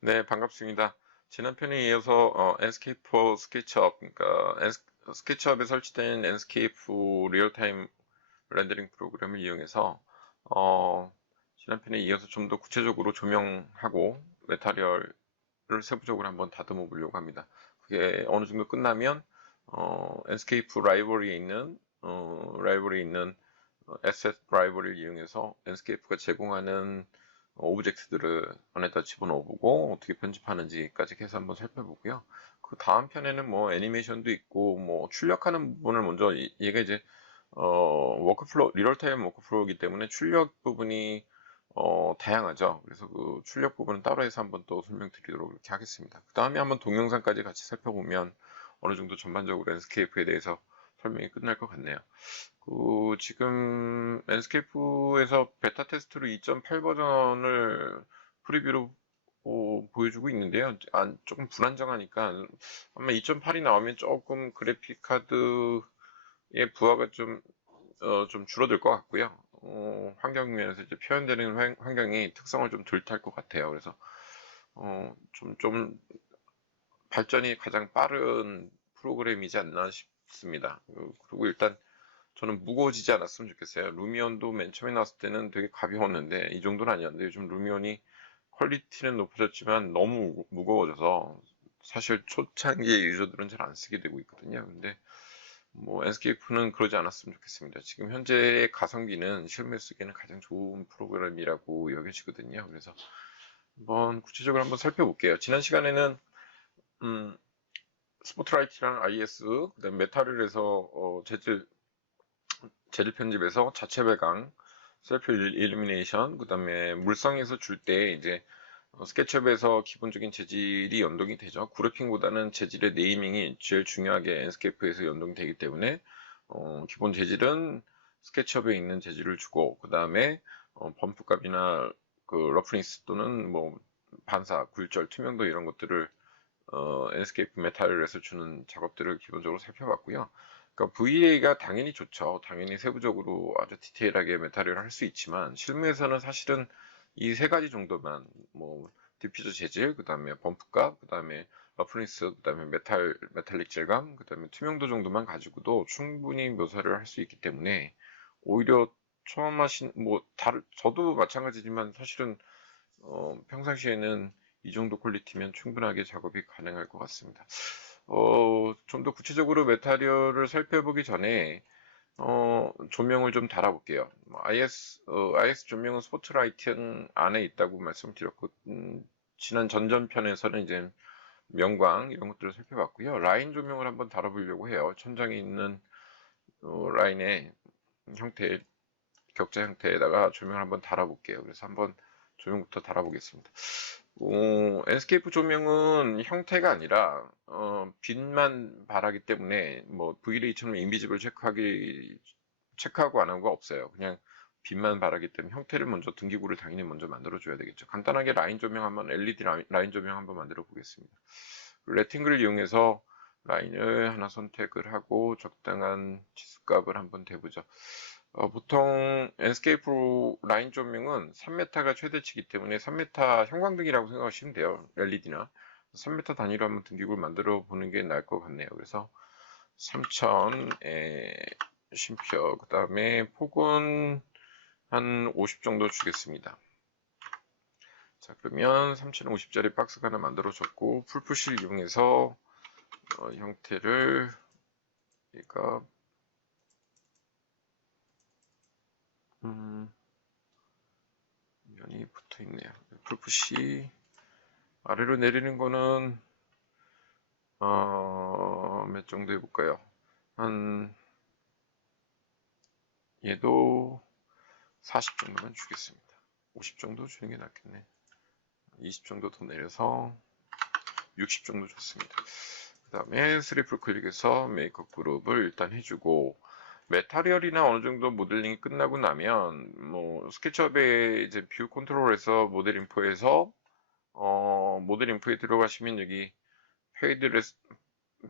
네, 반갑습니다. 지난 편에 이어서 enscape 스케치업, 그러니까 스케치업에 설치된 enscape 리얼타임 렌더링 프로그램을 이용해서 지난 편에 이어서 좀 더 구체적으로 조명하고 메타리얼을 세부적으로 한번 다듬어 보려고 합니다. 그게 어느 정도 끝나면 enscape 라이브러리에 있는 에셋 라이브러리를 이용해서 enscape가 제공하는 오브젝트들을 안에다 집어넣어보고 어떻게 편집하는지까지 해서 한번 살펴보고요. 그 다음 편에는 뭐 애니메이션도 있고 뭐 출력하는 부분을 먼저 얘가 이제 워크플로우 리얼타임 워크플로우이기 때문에 출력 부분이 다양하죠. 그래서 그 출력 부분은 따로 해서 한번 또 설명드리도록 이렇게 하겠습니다. 그 다음에 한번 동영상까지 같이 살펴보면 어느 정도 전반적으로 랜스케이프에 대해서 설명이 끝날 것 같네요. 지금 엔스케이프에서 베타 테스트로 2.8 버전을 프리뷰로 보여주고 있는데요. 조금 불안정하니까 아마 2.8이 나오면 조금 그래픽 카드의 부하가 좀 줄어들 것 같고요. 환경 면에서 이제 표현되는 환경이 특성을 좀 덜 탈 것 같아요. 그래서 좀 발전이 가장 빠른 프로그램이지 않나 싶습니다. 그리고 일단 저는 무거워지지 않았으면 좋겠어요. 루미온도 맨 처음에 나왔을 때는 되게 가벼웠는데 이 정도는 아니었는데 요즘 루미온이 퀄리티는 높아졌지만 너무 무거워져서 사실 초창기 유저들은 잘 안 쓰게 되고 있거든요. 근데 뭐 엔스케이프는 그러지 않았으면 좋겠습니다. 지금 현재의 가성비는 실무에 쓰기에는 가장 좋은 프로그램이라고 여겨지거든요. 그래서 한번 구체적으로 한번 살펴볼게요. 지난 시간에는 음, 스포트라이트랑 IS, 그다음 메타를 해서 재질 편집에서 자체 배강, 셀프 일루미네이션, 그 다음에 물성에서 줄 때 이제 스케치업에서 기본적인 재질이 연동이 되죠. 그래핑보다는 재질의 네이밍이 제일 중요하게 엔스케이프에서 연동이 되기 때문에 기본 재질은 스케치업에 있는 재질을 주고 그 다음에 범프 값이나 그 러프니스 또는 뭐 반사, 굴절, 투명도 이런 것들을 엔스케이프 메탈에서 주는 작업들을 기본적으로 살펴봤고요. 그러니까 VA가 당연히 좋죠. 당연히 세부적으로 아주 디테일하게 메탈을 할 수 있지만 실무에서는 사실은 이 세 가지 정도만 뭐 디퓨저 재질, 그 다음에 범프값, 그 다음에 러프니스, 그 다음에 메탈릭 질감, 그 다음에 투명도 정도만 가지고도 충분히 묘사를 할 수 있기 때문에 오히려 처음 하신 저도 마찬가지지만 사실은 평상시에는 이 정도 퀄리티면 충분하게 작업이 가능할 것 같습니다. 좀 더 구체적으로 메타리얼을 살펴보기 전에, 조명을 좀 달아볼게요. IS 조명은 스포트라이트 안에 있다고 말씀드렸고, 지난 전전편에서는 이제 명광 이런 것들을 살펴봤고요. 라인 조명을 한번 달아보려고 해요. 천장에 있는 라인의 형태, 격자 형태에다가 조명을 한번 달아볼게요. 그래서 한번 조명부터 달아보겠습니다. 엔스케이프 조명은 형태가 아니라 빛만 발하기 때문에 뭐 VLA처럼 인비지블 체크하고 안 하고 없어요. 그냥 빛만 발하기 때문에 형태를 먼저 등기구를 당연히 먼저 만들어 줘야 되겠죠. 간단하게 라인 조명 한번 LED 라인 조명 한번 만들어 보겠습니다. 레팅글을 이용해서 라인을 하나 선택을 하고 적당한 치수값을 한번 대보죠. 보통 엔스케이프 라인 조명은 3m가 최대치이기 때문에 3m 형광등이라고 생각하시면 돼요. LED나 3m 단위로 한번 등기구를 만들어 보는 게 나을 것 같네요. 그래서 3000에 쉼표, 그 다음에 폭은 한 50 정도 주겠습니다. 자, 그러면 3050짜리 박스가 하나 만들어졌고 풀푸시를 이용해서 형태를 얘가 면이 붙어 있네요. 풀푸시 아래로 내리는 거는 몇 정도 해볼까요? 한 얘도 40 정도만 주겠습니다. 50 정도 주는 게 낫겠네. 20 정도 더 내려서 60 정도 줬습니다. 그 다음에 스리플 클릭해서 메이크업 그룹을 일단 해주고 메타리얼이나 어느 정도 모델링이 끝나고 나면 뭐 스케치업에 이제 뷰 컨트롤에서 모델 인포에서 모델 인포에 들어가시면 여기 페이드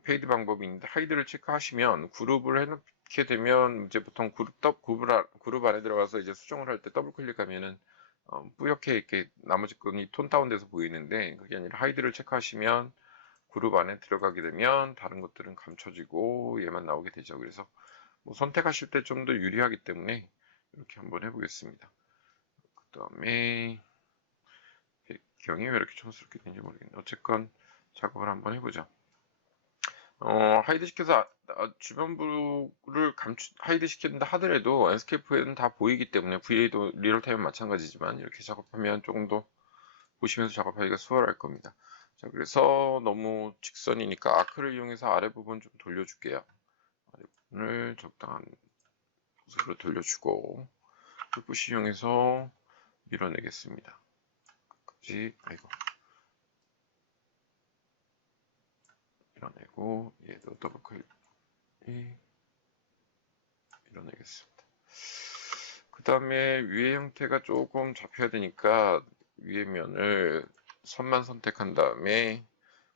페이드 방법이 있는데 하이드를 체크하시면 그룹을 해놓게 되면 이제 보통 그룹 안에 들어가서 이제 수정을 할 때 더블 클릭하면은 뿌옇게 이렇게 나머지 끈이 톤 다운돼서 보이는데 그게 아니라 하이드를 체크하시면 그룹 안에 들어가게 되면 다른 것들은 감춰지고 얘만 나오게 되죠. 그래서 뭐 선택하실 때 좀 더 유리하기 때문에 이렇게 한번 해보겠습니다. 그 다음에 배경이 왜 이렇게 촌스럽게 되는지 모르겠네. 어쨌건 작업을 한번 해보죠. 하이드 시켜서 주변부를 하이드 시킨다 하더라도 엔스케이프에는 다 보이기 때문에 VA도 리얼타임은 마찬가지지만 이렇게 작업하면 조금 더 보시면서 작업하기가 수월할 겁니다. 자, 그래서 너무 직선이니까 아크를 이용해서 아래 부분 좀 돌려줄게요. 아래 부분을 적당한 곳으로 돌려주고 불빛 이용해서 밀어내겠습니다. 아이고. 밀어내고 얘도 더블 클릭 밀어내겠습니다. 그 다음에 위의 형태가 조금 잡혀야 되니까 위의 면을 선만 선택한 다음에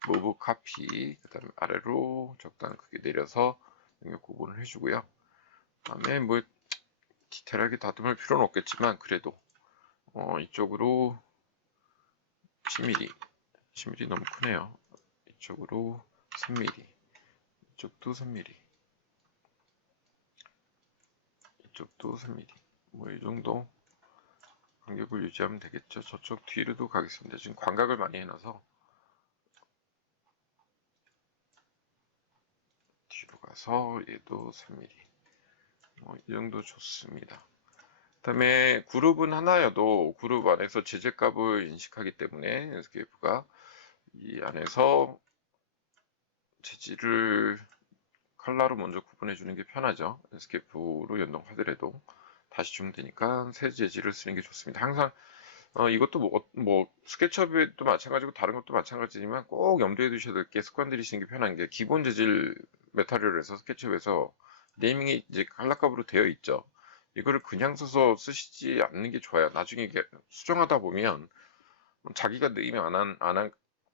무브 카피 그 다음에 아래로 적당히 크게 내려서 영역 구분을 해주고요. 그 다음에 뭐 디테일하게 다듬을 필요는 없겠지만 그래도 이쪽으로 10mm 10mm 너무 크네요. 이쪽으로 3mm 이쪽도 3mm 이쪽도 3mm 뭐 이 정도 간격을 유지하면 되겠죠. 저쪽 뒤로도 가겠습니다. 지금 광각을 많이 해놔서 뒤로 가서 얘도 3mm 이 정도 좋습니다. 그 다음에 그룹은 하나여도 그룹 안에서 제재값을 인식하기 때문에 엔스케이프가 이 안에서 재질을 컬러로 먼저 구분해 주는 게 편하죠. 엔스케이프로 연동하더라도 다시 주면 되니까 새 재질을 쓰는 게 좋습니다. 항상 이것도 뭐 스케치업도 마찬가지고 다른 것도 마찬가지지만 꼭 염두에 두셔야 될 게 습관 들이시는 게 편한 게 기본 재질 메타리얼에서 스케치업에서 네이밍이 이제 칼라값으로 되어 있죠. 이거를 그냥 써서 쓰시지 않는 게 좋아요. 나중에 이게 수정하다 보면 자기가 네이밍 안 한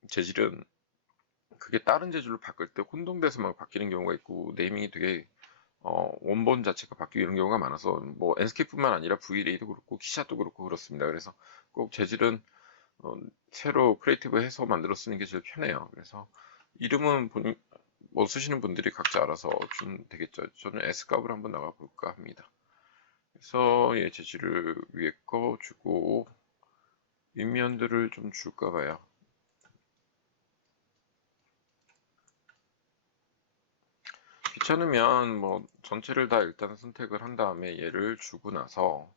재질은 그게 다른 재질로 바꿀 때 혼동돼서 막 바뀌는 경우가 있고 네이밍이 되게 원본 자체가 바뀌고 이런 경우가 많아서 뭐 엔스케이프뿐만 아니라 VLA도 그렇고 키샷도 그렇고 그렇습니다. 그래서 꼭 재질은 새로 크리에이티브 해서 만들어 쓰는 게 제일 편해요. 그래서 이름은 뭐 쓰시는 분들이 각자 알아서 주면 되겠죠. 저는 S값을 한번 나가 볼까 합니다. 그래서 얘 재질을 위에 거 주고 윗면들을 좀 줄까 봐요. 귀찮으면 뭐 전체를 다 일단 선택을 한 다음에 얘를 주고 나서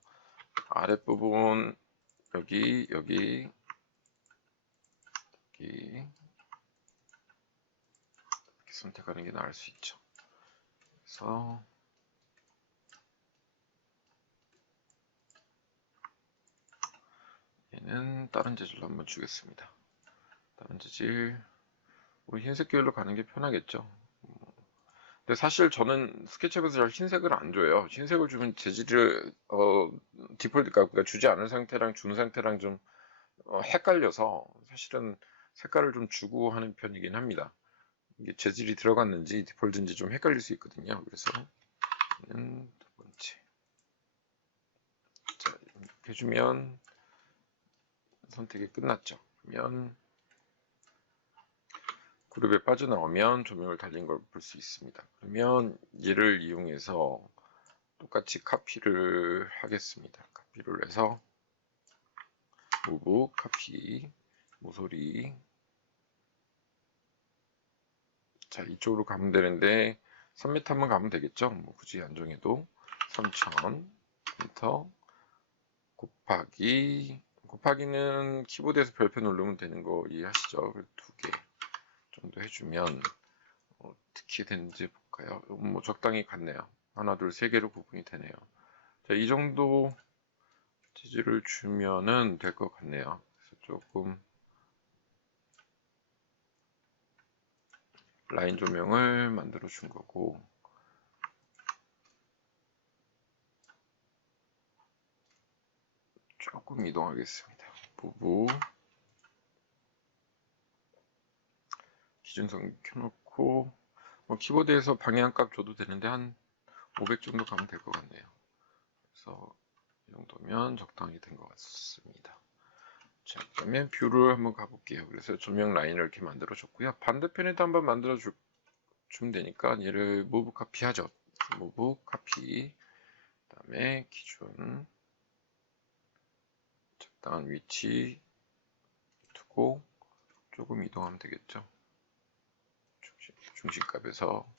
아랫부분 여기 이렇게 선택하는 게 나을 수 있죠. 그래서 얘는 다른 재질로 한번 주겠습니다. 다른 재질 흰색 계열로 가는 게 편하겠죠. 근데 사실 저는 스케치업에서 잘 흰색을 안 줘요. 흰색을 주면 재질을 디폴트 그러니까 주지 않은 상태랑 준 상태랑 좀 헷갈려서 사실은 색깔을 좀 주고 하는 편이긴 합니다. 이게 재질이 들어갔는지 디폴트인지 좀 헷갈릴 수 있거든요. 그래서 두 번째 자, 이렇게 해주면 선택이 끝났죠. 그러면 그룹에 빠져나오면 조명을 달린 걸 볼 수 있습니다. 그러면 얘를 이용해서 똑같이 카피를 하겠습니다. 카피를 해서 무브 카피 모서리 자 이쪽으로 가면 되는데 3m 한번 가면 되겠죠. 뭐 굳이 안 정해도 3000 엔터 곱하기는 키보드에서 별표 누르면 되는 거 이해하시죠? 2개 정도 해주면 어떻게 되는지 볼까요? 뭐 적당히 같네요. 하나, 둘, 세 개로 구분이 되네요. 자, 이 정도 재질을 주면은 될 것 같네요. 그래서 조금 라인 조명을 만들어 준 거고 조금 이동하겠습니다. 부부 기준선 켜놓고 키보드에서 방향값 줘도 되는데 한 500 정도 가면 될 것 같네요. 그래서 이 정도면 적당히 된 것 같습니다. 그다음에 뷰를 한번 가볼게요. 그래서 조명 라인을 이렇게 만들어 줬고요. 반대편에도 한번 만들어 주면 되니까 얘를 무브 카피 하죠. 무브 카피. 그다음에 기준 적당한 위치 두고 조금 이동하면 되겠죠. 중심값에서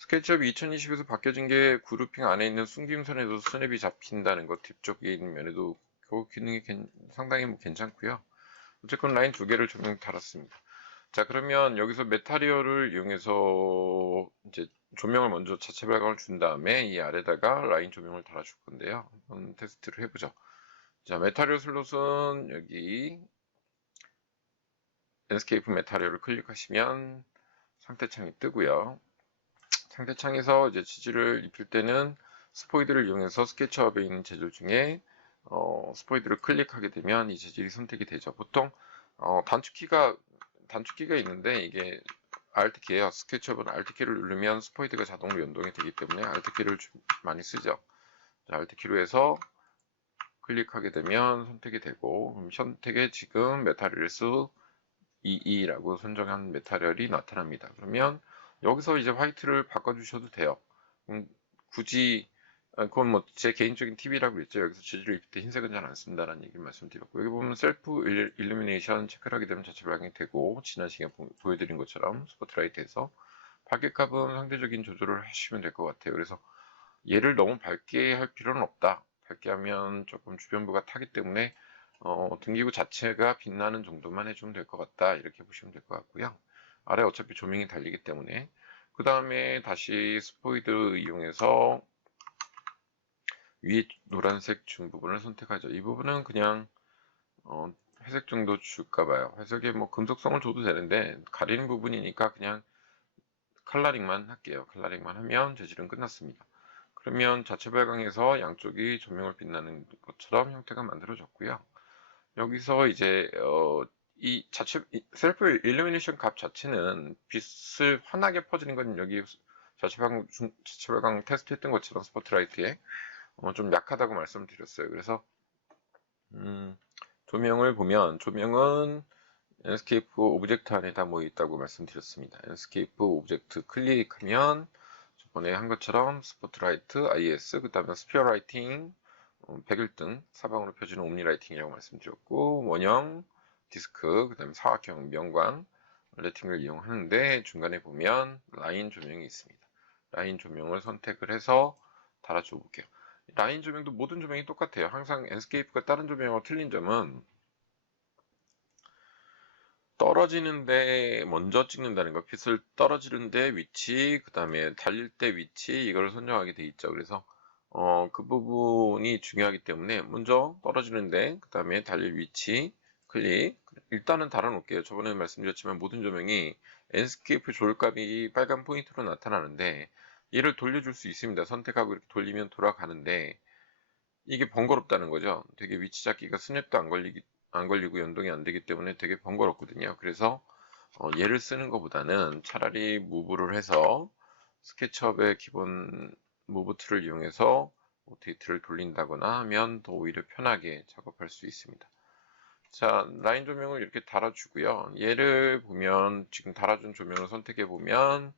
스케치업이 2020에서 바뀌어진 게 그룹핑 안에 있는 숨김선에도 스냅이 잡힌다는 것, 팁 쪽에 있는 면에도 그 기능이 상당히 괜찮고요. 어쨌건 라인 두 개를 조명 달았습니다. 자, 그러면 여기서 메타리얼을 이용해서 이제 조명을 먼저 자체 발광을 준 다음에 이 아래다가 라인 조명을 달아줄 건데요. 한번 테스트를 해보죠. 자, 메타리얼 슬롯은 여기 랜스케이프 메타리얼을 클릭하시면 상태창이 뜨고요. 상대창에서 이제 치즈를 입힐 때는 스포이드를 이용해서 스케치업에 있는 재질 중에 스포이드를 클릭하게 되면 이 재질이 선택이 되죠. 보통 단축키가 있는데 이게 Alt키예요. 스케치업은 Alt키를 누르면 스포이드가 자동으로 연동이 되기 때문에 Alt키를 많이 쓰죠. 자, Alt키로 해서 클릭하게 되면 선택이 되고, 그럼 선택에 지금 메타리얼스 22라고 선정한 메타리얼이 나타납니다. 그러면 여기서 이제 화이트를 바꿔주셔도 돼요. 굳이 그건 뭐 제 개인적인 팁이라고 했죠. 여기서 재질을 입힐 때 흰색은 잘 안 쓴다라는 얘기를 말씀드렸고, 여기 보면 셀프 일루미네이션 체크를 하게 되면 자체 발광이 되고, 지난 시간에 보여드린 것처럼 스포트라이트에서 밝기값은 상대적인 조절을 하시면 될 것 같아요. 그래서 얘를 너무 밝게 할 필요는 없다. 밝게 하면 조금 주변부가 타기 때문에 등기구 자체가 빛나는 정도만 해주면 될 것 같다. 이렇게 보시면 될 것 같고요. 아래 어차피 조명이 달리기 때문에 그 다음에 다시 스포이드 이용해서 위에 노란색 중 부분을 선택하죠. 이 부분은 그냥 회색 정도 줄까 봐요. 회색에 뭐 금속성을 줘도 되는데 가리는 부분이니까 그냥 컬러링만 할게요. 컬러링만 하면 재질은 끝났습니다. 그러면 자체 발광에서 양쪽이 조명을 빛나는 것처럼 형태가 만들어졌고요. 여기서 이제 이 셀프 일루미네이션 값 자체는 빛을 환하게 퍼지는 건 여기 자체 발광 테스트 했던 것처럼 스포트라이트에 좀 약하다고 말씀드렸어요. 그래서 조명을 보면 조명은 랜스케이프 오브젝트 안에 다 모여 있다고 말씀드렸습니다. 랜스케이프 오브젝트 클릭하면 저번에 한 것처럼 스포트라이트, IS, 그 다음에 스피어 라이팅, 101등 사방으로 펴지는 옴니 라이팅이라고 말씀드렸고, 원형, 디스크, 그 다음에 사각형, 명광, 레팅을 이용하는데 중간에 보면 라인 조명이 있습니다. 라인 조명을 선택을 해서 달아줘 볼게요. 라인 조명도 모든 조명이 똑같아요. 항상 랜스케이프가 다른 조명하고 틀린 점은 떨어지는데 먼저 찍는다는 거, 빛을 떨어지는데 위치, 그 다음에 달릴 때 위치, 이걸 선정하게 돼 있죠. 그래서 그 부분이 중요하기 때문에 먼저 떨어지는데, 그 다음에 달릴 위치 클릭. 일단은 달아놓을게요. 저번에 말씀드렸지만 모든 조명이 랜스케이프 조율값이 빨간 포인트로 나타나는데 얘를 돌려줄 수 있습니다. 선택하고 이렇게 돌리면 돌아가는데 이게 번거롭다는 거죠. 되게 위치 잡기가 스냅도 안 걸리고 연동이 안 되기 때문에 되게 번거롭거든요. 그래서 얘를 쓰는 것보다는 차라리 무브를 해서 스케치업의 기본 무브 툴을 이용해서 데이트를 돌린다거나 하면 더 오히려 편하게 작업할 수 있습니다. 자, 라인 조명을 이렇게 달아주고요. 얘를 보면 지금 달아준 조명을 선택해 보면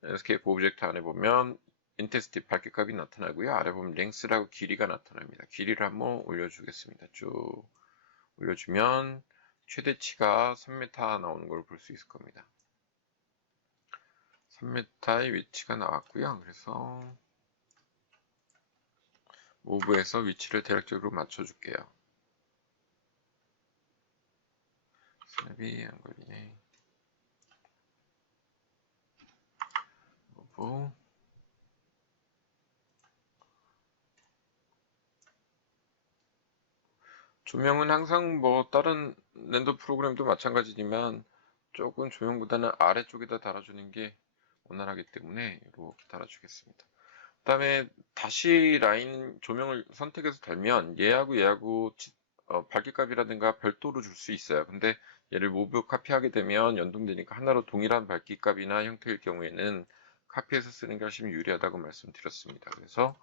랜스케이프 오브젝트 안에 보면 인텐시티 밝기값이 나타나고요. 아래 보면 랭스라고 길이가 나타납니다. 길이를 한번 올려주겠습니다. 쭉 올려주면 최대치가 3m 나오는 걸 볼 수 있을 겁니다. 3m의 위치가 나왔고요. 그래서 무브에서 위치를 대략적으로 맞춰줄게요. 스냅이 안 걸리네. 무브. 조명은 항상 뭐 다른 렌더 프로그램도 마찬가지지만 조금 조명보다는 아래쪽에다 달아주는 게 원활하기 때문에 이렇게 달아주겠습니다. 그 다음에 다시 라인 조명을 선택해서 달면 얘하고 밝기값이라든가 별도로 줄 수 있어요. 근데 얘를 무브 카피하게 되면 연동되니까 하나로 동일한 밝기값이나 형태일 경우에는 카피해서 쓰는 게 훨씬 유리하다고 말씀드렸습니다. 그래서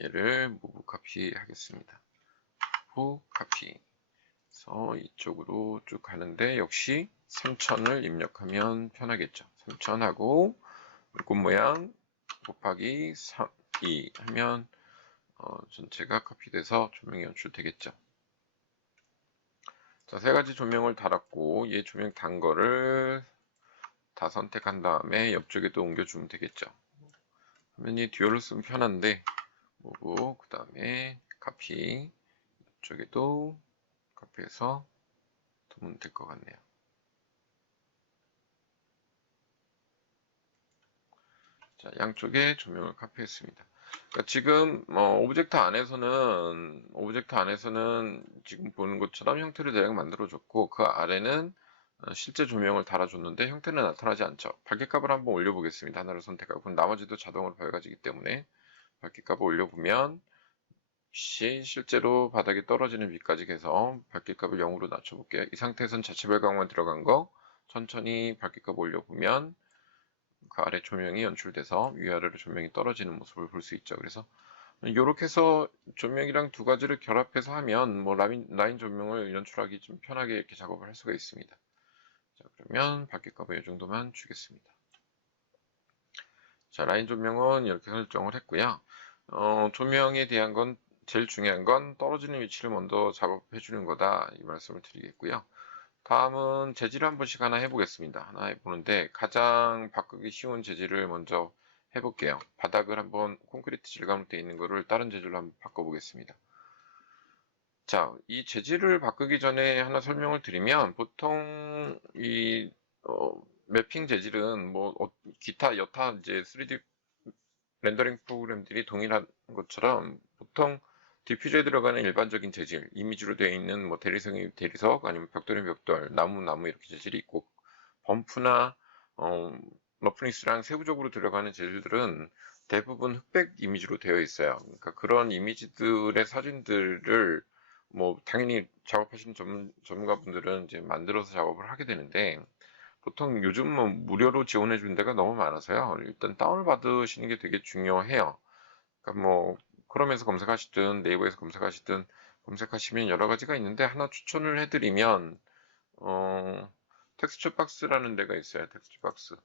얘를 무브 카피 하겠습니다. 후 카피. 그래서 이쪽으로 쭉 가는데 역시 3000을 입력하면 편하겠죠. 3000하고 꽃 모양 곱하기 2 하면 전체가 카피돼서 조명이 연출되겠죠. 자, 세 가지 조명을 달았고 얘 조명 단 거를 다 선택한 다음에 옆쪽에도 옮겨주면 되겠죠. 화면이 듀얼로 쓰면 편한데 뭐고 그 다음에 카피 이쪽에도 카피해서 두면 될 것 같네요. 자, 양쪽에 조명을 카피했습니다. 그러니까 지금 오브젝트 안에서는 지금 보는 것처럼 형태를 대략 만들어줬고 그 아래는 실제 조명을 달아줬는데 형태는 나타나지 않죠. 밝기값을 한번 올려보겠습니다. 하나를 선택하고 그럼 나머지도 자동으로 밝아지기 때문에 밝기값을 올려보면 실제로 바닥에 떨어지는 빛까지 해서 밝기값을 0으로 낮춰볼게요. 이 상태에서는 자체 발광만 들어간 거 천천히 밝기값 올려보면 그 아래 조명이 연출돼서 위아래로 조명이 떨어지는 모습을 볼 수 있죠. 그래서 이렇게 해서 조명이랑 두 가지를 결합해서 하면 뭐 라인 조명을 연출하기 좀 편하게 이렇게 작업을 할 수가 있습니다. 자, 그러면 밝기값을 이 정도만 주겠습니다. 자, 라인 조명은 이렇게 설정을 했고요. 조명에 대한 건 제일 중요한 건 떨어지는 위치를 먼저 작업해 주는 거다 이 말씀을 드리겠고요. 다음은 재질을 한 번씩 하나 해보겠습니다. 하나 해보는데 가장 바꾸기 쉬운 재질을 먼저 해볼게요. 바닥을 한번 콘크리트 질감으로 되어 있는 거를 다른 재질로 한번 바꿔보겠습니다. 자, 이 재질을 바꾸기 전에 하나 설명을 드리면 보통 이 매핑 재질은 뭐 기타 여타 이제 3D 렌더링 프로그램들이 동일한 것처럼 보통 디퓨저에 들어가는 일반적인 재질, 이미지로 되어 있는 뭐 대리석이 대리석, 아니면 벽돌이 벽돌, 나무 이렇게 재질이 있고 범프나 러프니스랑 세부적으로 들어가는 재질들은 대부분 흑백 이미지로 되어 있어요. 그러니까 그런 이미지들의 사진들을 뭐 당연히 작업하시는 전문가분들은 이제 만들어서 작업을 하게 되는데 보통 요즘 뭐 무료로 지원해 주는 데가 너무 많아서요. 일단 다운을 받으시는 게 되게 중요해요. 그러니까 뭐 크롬에서 검색하시든 네이버에서 검색하시면 여러 가지가 있는데 하나 추천을 해드리면 텍스처 박스라는 데가 있어요. 텍스처 박스.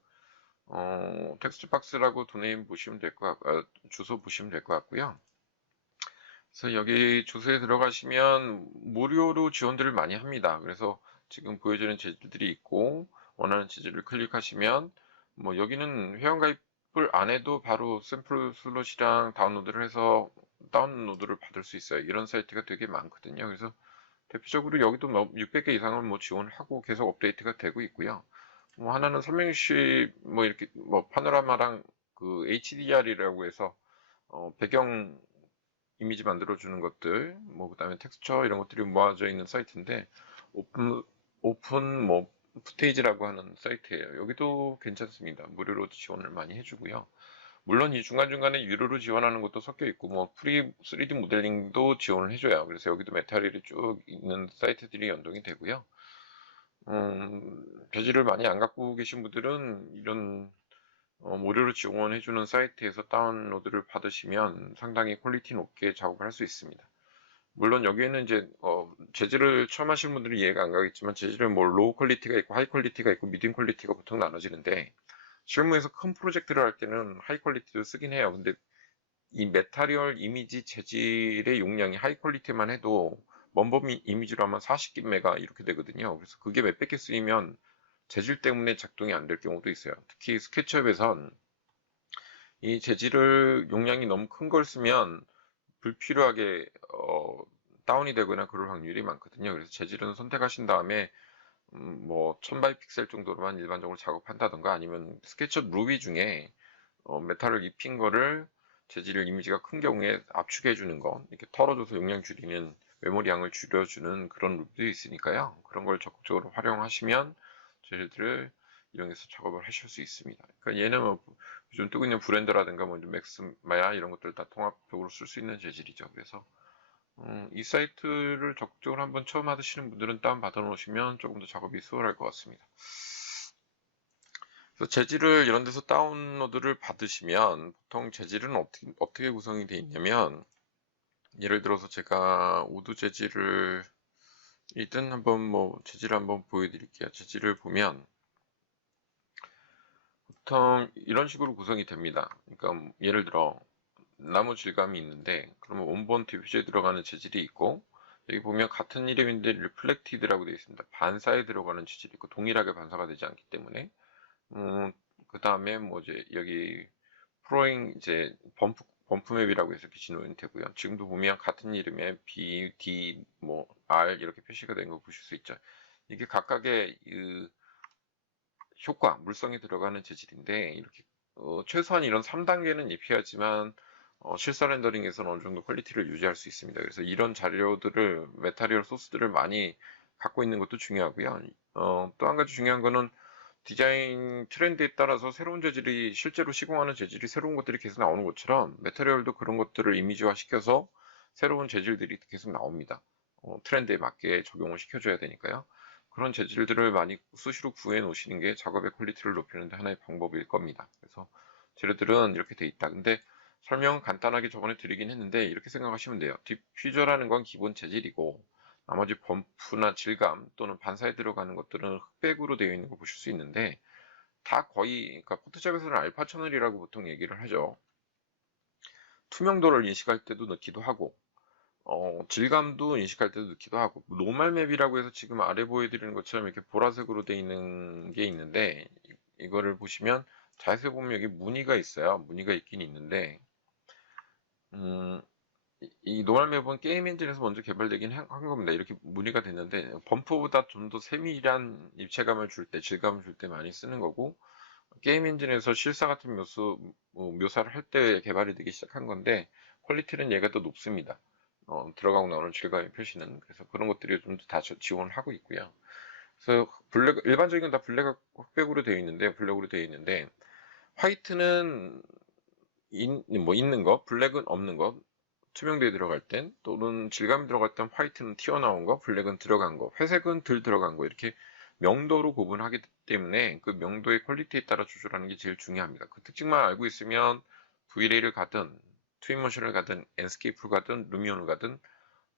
텍스처 박스라고 도네임 보시면 될 것 같고 주소 보시면 될 것 같고요. 그래서 여기 주소에 들어가시면 무료로 지원들을 많이 합니다. 그래서 지금 보여주는 재질들이 있고 원하는 재질을 클릭하시면 뭐 여기는 회원가입을 안 해도 바로 샘플 슬롯이랑 다운로드를 해서 다운로드를 받을 수 있어요. 이런 사이트가 되게 많거든요. 그래서 대표적으로 여기도 뭐 600개 이상은 뭐 지원을 하고 계속 업데이트가 되고 있고요. 뭐 하나는 설명시 뭐 이렇게 뭐 파노라마랑 그 HDR이라고 해서 배경 이미지 만들어주는 것들, 뭐, 그 다음에 텍스처 이런 것들이 모아져 있는 사이트인데, 오픈 뭐, 푸테이지라고 하는 사이트예요. 여기도 괜찮습니다. 무료로 지원을 많이 해주고요. 물론 이 중간중간에 유료로 지원하는 것도 섞여 있고, 뭐, 프리 3D 모델링도 지원을 해줘요. 그래서 여기도 메타리얼이 쭉 있는 사이트들이 연동이 되고요. 재질을 많이 안 갖고 계신 분들은 이런 무료로 지원해주는 사이트에서 다운로드를 받으시면 상당히 퀄리티 높게 작업을 할 수 있습니다. 물론 여기에는 이제 재질을 처음 하시는 분들은 이해가 안 가겠지만 재질은 뭐 로우 퀄리티가 있고 하이 퀄리티가 있고 미디움 퀄리티가 보통 나눠지는데 실무에서 큰 프로젝트를 할 때는 하이 퀄리티도 쓰긴 해요. 근데 이 메타리얼 이미지 재질의 용량이 하이 퀄리티만 해도 원본 이미지로 하면 40기메가 이렇게 되거든요. 그래서 그게 몇백 개 쓰이면 재질 때문에 작동이 안 될 경우도 있어요. 특히 스케치업에선 이 재질을 용량이 너무 큰 걸 쓰면 불필요하게 다운이 되거나 그럴 확률이 많거든요. 그래서 재질은 선택하신 다음에 뭐 1000바이 픽셀 정도로만 일반적으로 작업한다던가 아니면 스케치업 루비 중에 메탈을 입힌 거를 재질 이미지가 큰 경우에 압축해 주는 거 이렇게 털어줘서 용량 줄이는 메모리 양을 줄여주는 그런 룰도 있으니까요. 그런 걸 적극적으로 활용하시면 재질들을 이용해서 작업을 하실 수 있습니다. 그러니까 얘는 뭐 요즘 뜨고 있는 브랜드라든가 뭐 맥스마야 이런 것들 다 통합적으로 쓸 수 있는 재질이죠. 그래서 이 사이트를 적극적으로 한번 처음 하시는 분들은 다운 받아 놓으시면 조금 더 작업이 수월할 것 같습니다. 그래서 재질을 이런 데서 다운로드를 받으시면 보통 재질은 어떻게 구성이 되어 있냐면 예를 들어서 제가 우드 재질을 일단 한번 재질을 한번 보여드릴게요. 재질을 보면 보통 이런 식으로 구성이 됩니다. 그러니까 예를 들어 나무 질감이 있는데 그러면 원본 디퓨저에 들어가는 재질이 있고 여기 보면 같은 이름인데 리플렉티드라고 되어 있습니다. 반사에 들어가는 재질이 있고 동일하게 반사가 되지 않기 때문에 그 다음에 이제 여기 프로잉 이제 범프 맵이라고 해서 기준이 되고요. 지금도 보면 같은 이름의 B, D, R 이렇게 표시가 된 거 보실 수 있죠. 이게 각각의 그 효과, 물성이 들어가는 재질인데 이렇게 최소한 이런 3단계는 입혀야지만 실사 렌더링에서는 어느 정도 퀄리티를 유지할 수 있습니다. 그래서 이런 자료들을 메타리얼 소스들을 많이 갖고 있는 것도 중요하고요. 또 한 가지 중요한 거는 디자인 트렌드에 따라서 새로운 재질이 실제로 시공하는 재질이 새로운 것들이 계속 나오는 것처럼 메타리얼도 그런 것들을 이미지화 시켜서 새로운 재질들이 계속 나옵니다. 트렌드에 맞게 적용을 시켜줘야 되니까요. 그런 재질들을 많이 수시로 구해 놓으시는 게 작업의 퀄리티를 높이는 데 하나의 방법일 겁니다. 그래서 재료들은 이렇게 돼 있다. 근데 설명은 간단하게 저번에 드리긴 했는데 이렇게 생각하시면 돼요. 디퓨저라는 건 기본 재질이고 나머지 범프나 질감 또는 반사에 들어가는 것들은 흑백으로 되어 있는 거 보실 수 있는데 다 거의 그러니까 포토샵에서는 알파 채널이라고 보통 얘기를 하죠. 투명도를 인식할 때도 넣기도 하고 질감도 인식할 때도 넣기도 하고 노멀 맵이라고 해서 지금 아래 보여드리는 것처럼 이렇게 보라색으로 되어 있는 게 있는데 이거를 보시면 자세히 보면 여기 무늬가 있어요. 무늬가 있긴 있는데 음, 이 노멀 맵은 게임 엔진에서 먼저 개발되긴 한 겁니다. 이렇게 무늬가 됐는데 범퍼보다 좀 더 세밀한 입체감을 줄 때, 질감을 줄 때 많이 쓰는 거고 게임 엔진에서 실사 같은 묘사를 할 때 개발이 되기 시작한 건데 퀄리티는 얘가 더 높습니다. 들어가고 나오는 질감의 표시는 그래서 그런 것들이 좀 다 지원을 하고 있고요. 그래서 일반적인 건 다 흑백으로 되어 있는데 블랙으로 되어 있는데 화이트는 있는 거, 블랙은 없는 거, 투명대에 들어갈 땐 또는 질감이 들어갈 땐 화이트는 튀어나온 거, 블랙은 들어간 거, 회색은 덜 들어간 거 이렇게 명도로 구분하기 때문에 그 명도의 퀄리티에 따라 조절하는 게 제일 중요합니다. 그 특징만 알고 있으면 V-Ray를 가든 트윈모션을 가든 엔스케이프를 가든 루미온을 가든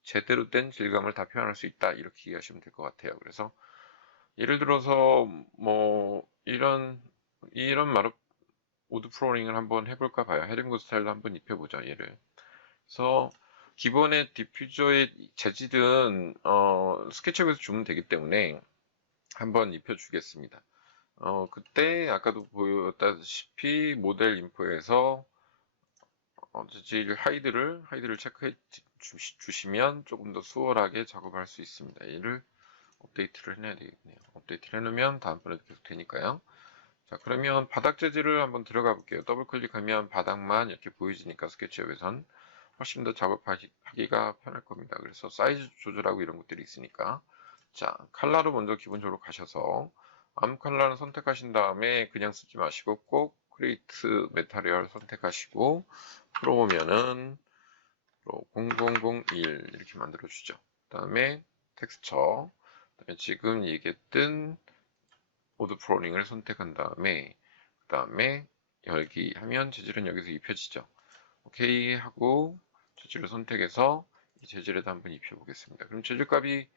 제대로 된 질감을 다 표현할 수 있다 이렇게 이해하시면 될 것 같아요. 그래서 예를 들어서 이런 마루 우드 프로링을 한번 해볼까 봐요. 헤링고 스타일로 한번 입혀보자 얘를. 그래서 기본의 디퓨저의 재질은 스케치업에서 주면 되기 때문에 한번 입혀주겠습니다. 그때 아까도 보였다시피 모델 인포에서 재질 하이드를 체크해 주시면 조금 더 수월하게 작업할 수 있습니다. 얘를 업데이트를 해놔야 되겠네요. 업데이트를 해놓으면 다음번에도 계속 되니까요. 자, 그러면 바닥 재질을 한번 들어가 볼게요. 더블 클릭하면 바닥만 이렇게 보여지니까 스케치업에선 훨씬 더 작업하기가 편할 겁니다. 그래서 사이즈 조절하고 이런 것들이 있으니까. 자, 컬러로 먼저 기본적으로 가셔서 암 컬러는 선택하신 다음에 그냥 쓰지 마시고 꼭 크리에이트 메타리얼 선택하시고 프로 오면은 0001 이렇게 만들어 주죠. 그 다음에 텍스처, 그다음에 지금 얘기했던 보드 프로링을 선택한 다음에 그 다음에 열기 하면 재질은 여기서 입혀지죠. 오케이 하고 재질을 선택해서 이 재질에다 한번 입혀 보겠습니다. 그럼 재질값이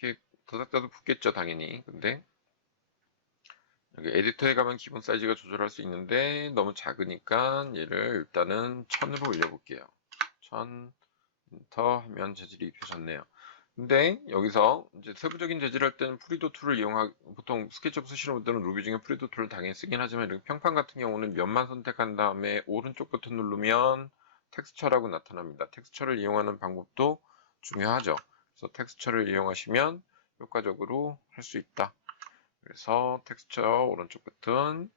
이렇게 더닥더닥 붙겠죠, 당연히. 근데 여기 에디터에 가면 기본 사이즈가 조절할 수 있는데 너무 작으니까 얘를 일단은 1000으로 올려볼게요. 1000 엔터 하면 재질이 입혀졌네요. 근데 여기서 이제 세부적인 재질할 때는 프리도 툴을 보통 스케치업 쓰시는 분들은 루비 중에 프리도 툴을 당연히 쓰긴 하지만 이렇게 평판 같은 경우는 면만 선택한 다음에 오른쪽 버튼 누르면 텍스처라고 나타납니다. 텍스처를 이용하는 방법도 중요하죠. 그래서 텍스처를 이용하시면 효과적으로 할 수 있다. 그래서 텍스처 오른쪽 버튼,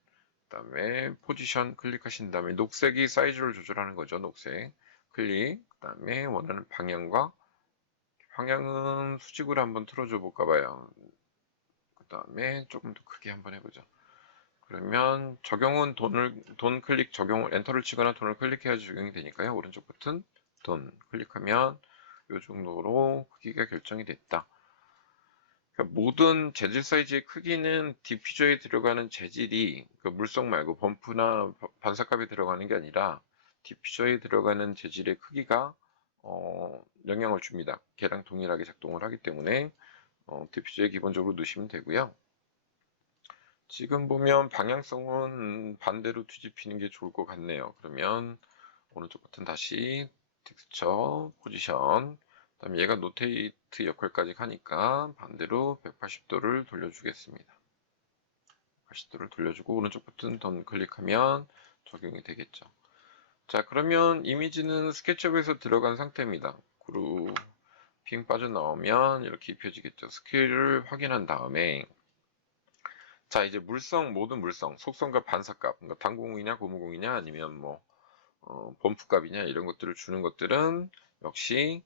그 다음에 포지션 클릭하신 다음에 녹색이 사이즈를 조절하는 거죠. 녹색 클릭, 그 다음에 원하는 방향은 수직으로 한번 틀어줘 볼까 봐요. 그 다음에 조금 더 크게 한번 해보죠. 그러면 적용은 돈 클릭 적용을 엔터를 치거나 돈을 클릭해야지 적용이 되니까요. 오른쪽 버튼 돈 클릭하면 이 정도로 크기가 결정이 됐다. 그러니까 모든 재질 사이즈의 크기는 디퓨저에 들어가는 재질이 그 물성 말고 범프나 반사값에 들어가는 게 아니라 디퓨저에 들어가는 재질의 크기가 영향을 줍니다. 걔랑 동일하게 작동을 하기 때문에 디퓨저에 기본적으로 넣으시면 되고요. 지금 보면 방향성은 반대로 뒤집히는 게 좋을 것 같네요. 그러면 오른쪽 버튼 다시 텍스처, 포지션, 그다음에 얘가 노테이트 역할까지 하니까 반대로 180도를 돌려주겠습니다. 180도를 돌려주고 오른쪽 버튼 더 클릭하면 적용이 되겠죠. 자, 그러면 이미지는 스케치업에서 들어간 상태입니다. 그루핑 빠져나오면 이렇게 입혀지겠죠. 스케일을 확인한 다음에 자, 이제 물성, 모든 물성, 속성과 반사값, 그러니까 단공이냐 고무공이냐 아니면 뭐 범프값이냐 이런 것들을 주는 것들은 역시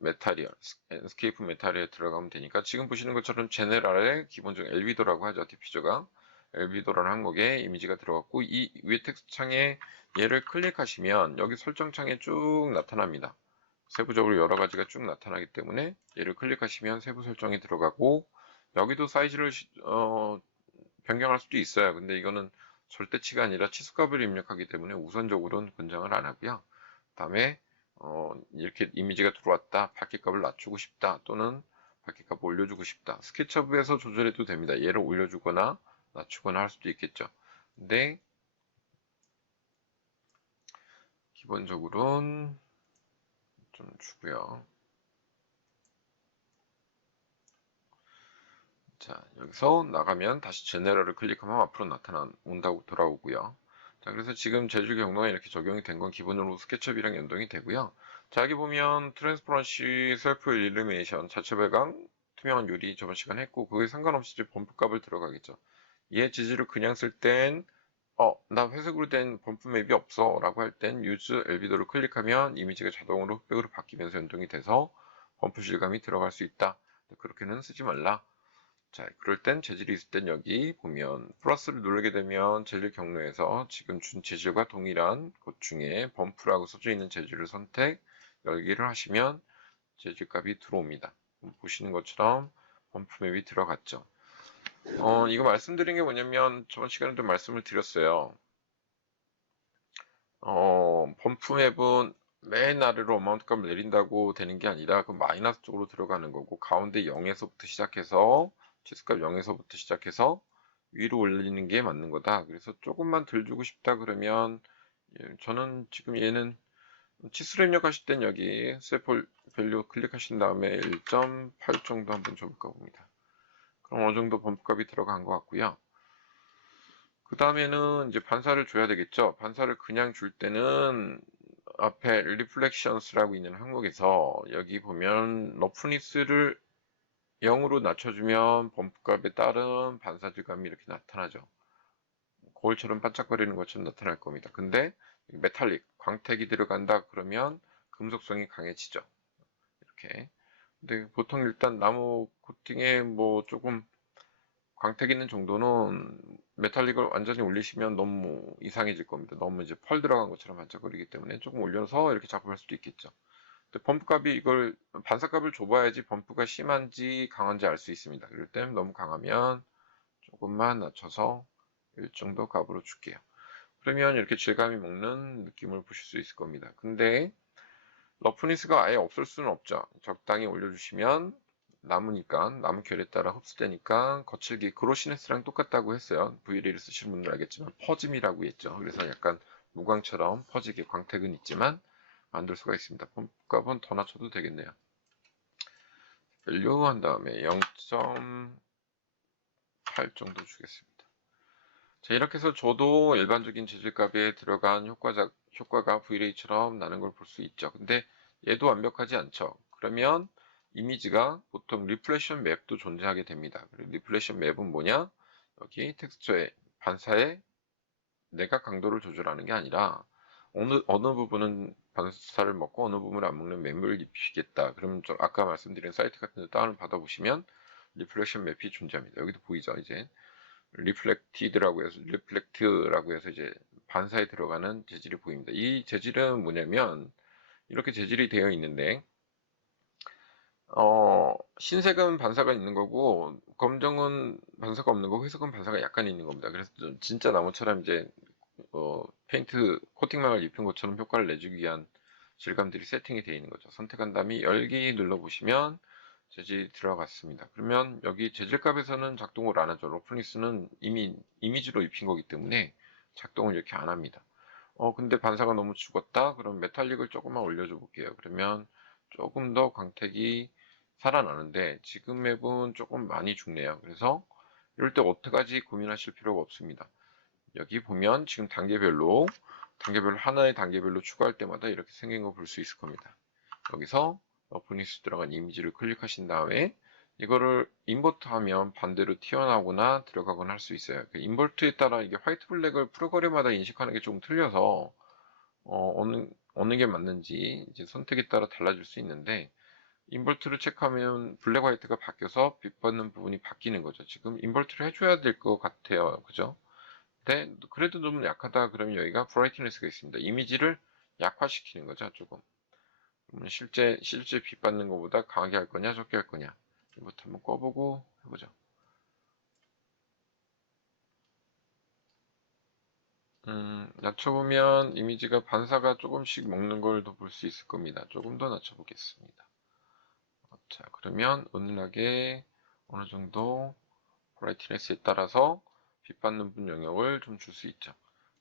메타리얼, 엔스케이프 메타리얼에 들어가면 되니까 지금 보시는 것처럼 제네랄의 기본적인 엘비도라고 하죠. 디퓨저가 엘비도라는 항목에 이미지가 들어갔고 이 위에 텍스트 창에 얘를 클릭하시면 여기 설정 창에 쭉 나타납니다. 세부적으로 여러 가지가 쭉 나타나기 때문에 얘를 클릭하시면 세부 설정이 들어가고 여기도 사이즈를 변경할 수도 있어요. 근데 이거는 절대치가 아니라 치수값을 입력하기 때문에 우선적으로는 권장을 안 하고요. 다음에 이렇게 이미지가 들어왔다. 밝기값을 낮추고 싶다. 또는 밝기값을 올려주고 싶다. 스케치업에서 조절해도 됩니다. 얘를 올려주거나 낮추거나 할 수도 있겠죠. 근데 기본적으로는 좀 주고요. 자, 여기서 나가면 다시 제네럴을 클릭하면 앞으로 나타나온다고 돌아오고요. 자, 그래서 지금 재질 경로가 이렇게 적용이 된 건 기본으로 스케치업이랑 연동이 되고요. 자, 여기 보면 트랜스퍼런시, 셀프 일루미네이션, 자체 배강, 투명한 유리 저번 시간에 했고 그거에 상관없이 이제 범프 값을 들어가겠죠. 얘 재질을 그냥 쓸 땐 나 회색으로 된 범프 맵이 없어 라고 할 땐 유즈 엘비도를 클릭하면 이미지가 자동으로 흑백으로 바뀌면서 연동이 돼서 범프 실감이 들어갈 수 있다. 그렇게는 쓰지 말라. 자, 그럴 땐 재질이 있을 땐 여기 보면 플러스를 누르게 되면 재질 경로에서 지금 준 재질과 동일한 것 중에 범프라고 써져 있는 재질을 선택, 열기를 하시면 재질값이 들어옵니다. 보시는 것처럼 범프 맵이 들어갔죠. 이거 말씀드린 게 뭐냐면 저번 시간에도 말씀을 드렸어요. 범프 맵은 맨 아래로 어마운트 값을 내린다고 되는 게 아니라 그 마이너스 쪽으로 들어가는 거고 가운데 0에서부터 시작해서 치수값 0에서부터 시작해서 위로 올리는 게 맞는 거다. 그래서 조금만 덜 주고 싶다 그러면 저는 지금 얘는 치수를 입력하실 땐 여기 샘플 밸류 클릭하신 다음에 1.8 정도 한번 줘볼까 봅니다. 그럼 어느 정도 범프값이 들어간 것 같고요. 그 다음에는 이제 반사를 줘야 되겠죠. 반사를 그냥 줄 때는 앞에 Reflections라고 있는 항목에서 여기 보면 러프니스를 0으로 낮춰주면 범프값에 따른 반사 질감이 이렇게 나타나죠. 거울처럼 반짝거리는 것처럼 나타날 겁니다. 근데 메탈릭, 광택이 들어간다 그러면 금속성이 강해지죠. 이렇게. 근데 보통 일단 나무 코팅에 뭐 조금 광택 있는 정도는 메탈릭을 완전히 올리시면 너무 이상해질 겁니다. 너무 이제 펄 들어간 것처럼 반짝거리기 때문에 조금 올려서 이렇게 작업할 수도 있겠죠. 근데 범프값이 이걸 반사값을 줘봐야지 범프가 심한지 강한지 알 수 있습니다. 그럴 땐 너무 강하면 조금만 낮춰서 1 정도 값으로 줄게요. 그러면 이렇게 질감이 먹는 느낌을 보실 수 있을 겁니다. 근데 러프니스가 아예 없을 수는 없죠. 적당히 올려주시면 나무니까 나무 결에 따라 흡수되니까 거칠기 그로시네스랑 똑같다고 했어요. VLE를 쓰시는 분들 알겠지만 퍼짐이라고 했죠. 그래서 약간 무광처럼 퍼지게 광택은 있지만 만들 수가 있습니다. 값은 더 낮춰도 되겠네요. 밸류 한 다음에 0.8 정도 주겠습니다. 자, 이렇게 해서 저도 일반적인 재질값에 들어간 효과가 VLA처럼 나는 걸 볼 수 있죠. 근데 얘도 완벽하지 않죠. 그러면 이미지가 보통 리플렉션 맵도 존재하게 됩니다. 리플렉션 맵은 뭐냐? 여기 텍스처의 반사에 내가 강도를 조절하는 게 아니라 어느 부분은 반사를 먹고 어느 부분을 안 먹는 맵을 입히겠다. 그러면 좀 아까 말씀드린 사이트 같은 데 다운을 받아보시면 리플렉션 맵이 존재합니다. 여기도 보이죠, 이제. 리플렉트라고 해서 이제 반사에 들어가는 재질이 보입니다. 이 재질은 뭐냐면 이렇게 재질이 되어 있는데 흰색은 반사가 있는 거고 검정은 반사가 없는 거고 회색은 반사가 약간 있는 겁니다. 그래서 진짜 나무처럼 이제 페인트 코팅망을 입힌 것처럼 효과를 내주기 위한 질감들이 세팅이 되어 있는 거죠. 선택한 다음에 열기 눌러보시면 재질이 들어갔습니다. 그러면 여기 재질값에서는 작동을 안 하죠. 러프니스는 이미 이미지로 입힌 거기 때문에 작동을 이렇게 안 합니다. 근데 반사가 너무 죽었다? 그럼 메탈릭을 조금만 올려줘 볼게요. 그러면 조금 더 광택이 살아나는데 지금 맵은 조금 많이 죽네요. 그래서 이럴 때 어떡하지 고민하실 필요가 없습니다. 여기 보면 지금 단계별로 하나의 단계별로 추가할 때마다 이렇게 생긴 거 볼 수 있을 겁니다. 여기서 러프니스 들어간 이미지를 클릭하신 다음에 이거를 인버트 하면 반대로 튀어나오거나 들어가거나 할 수 있어요. 그 인버트에 따라 이게 화이트 블랙을 프로그램마다 인식하는 게 좀 틀려서 어느 게 맞는지 이제 선택에 따라 달라질 수 있는데 인버트를 체크하면 블랙 화이트가 바뀌어서 빛받는 부분이 바뀌는 거죠. 지금 인버트를 해줘야 될 것 같아요. 그죠? 근데 그래도 너무 약하다 그러면 여기가 브라이트니스가 있습니다. 이미지를 약화시키는 거죠. 조금. 실제 빛 받는 것보다 강하게 할 거냐 적게 할 거냐 이것부터 한번 꺼보고 해보죠. 낮춰보면 이미지가 반사가 조금씩 먹는 걸 더 볼 수 있을 겁니다. 조금 더 낮춰보겠습니다. 자, 그러면 은은하게 어느 정도 브라이트니스에 따라서 빛 받는 분 영역을 좀 줄 수 있죠.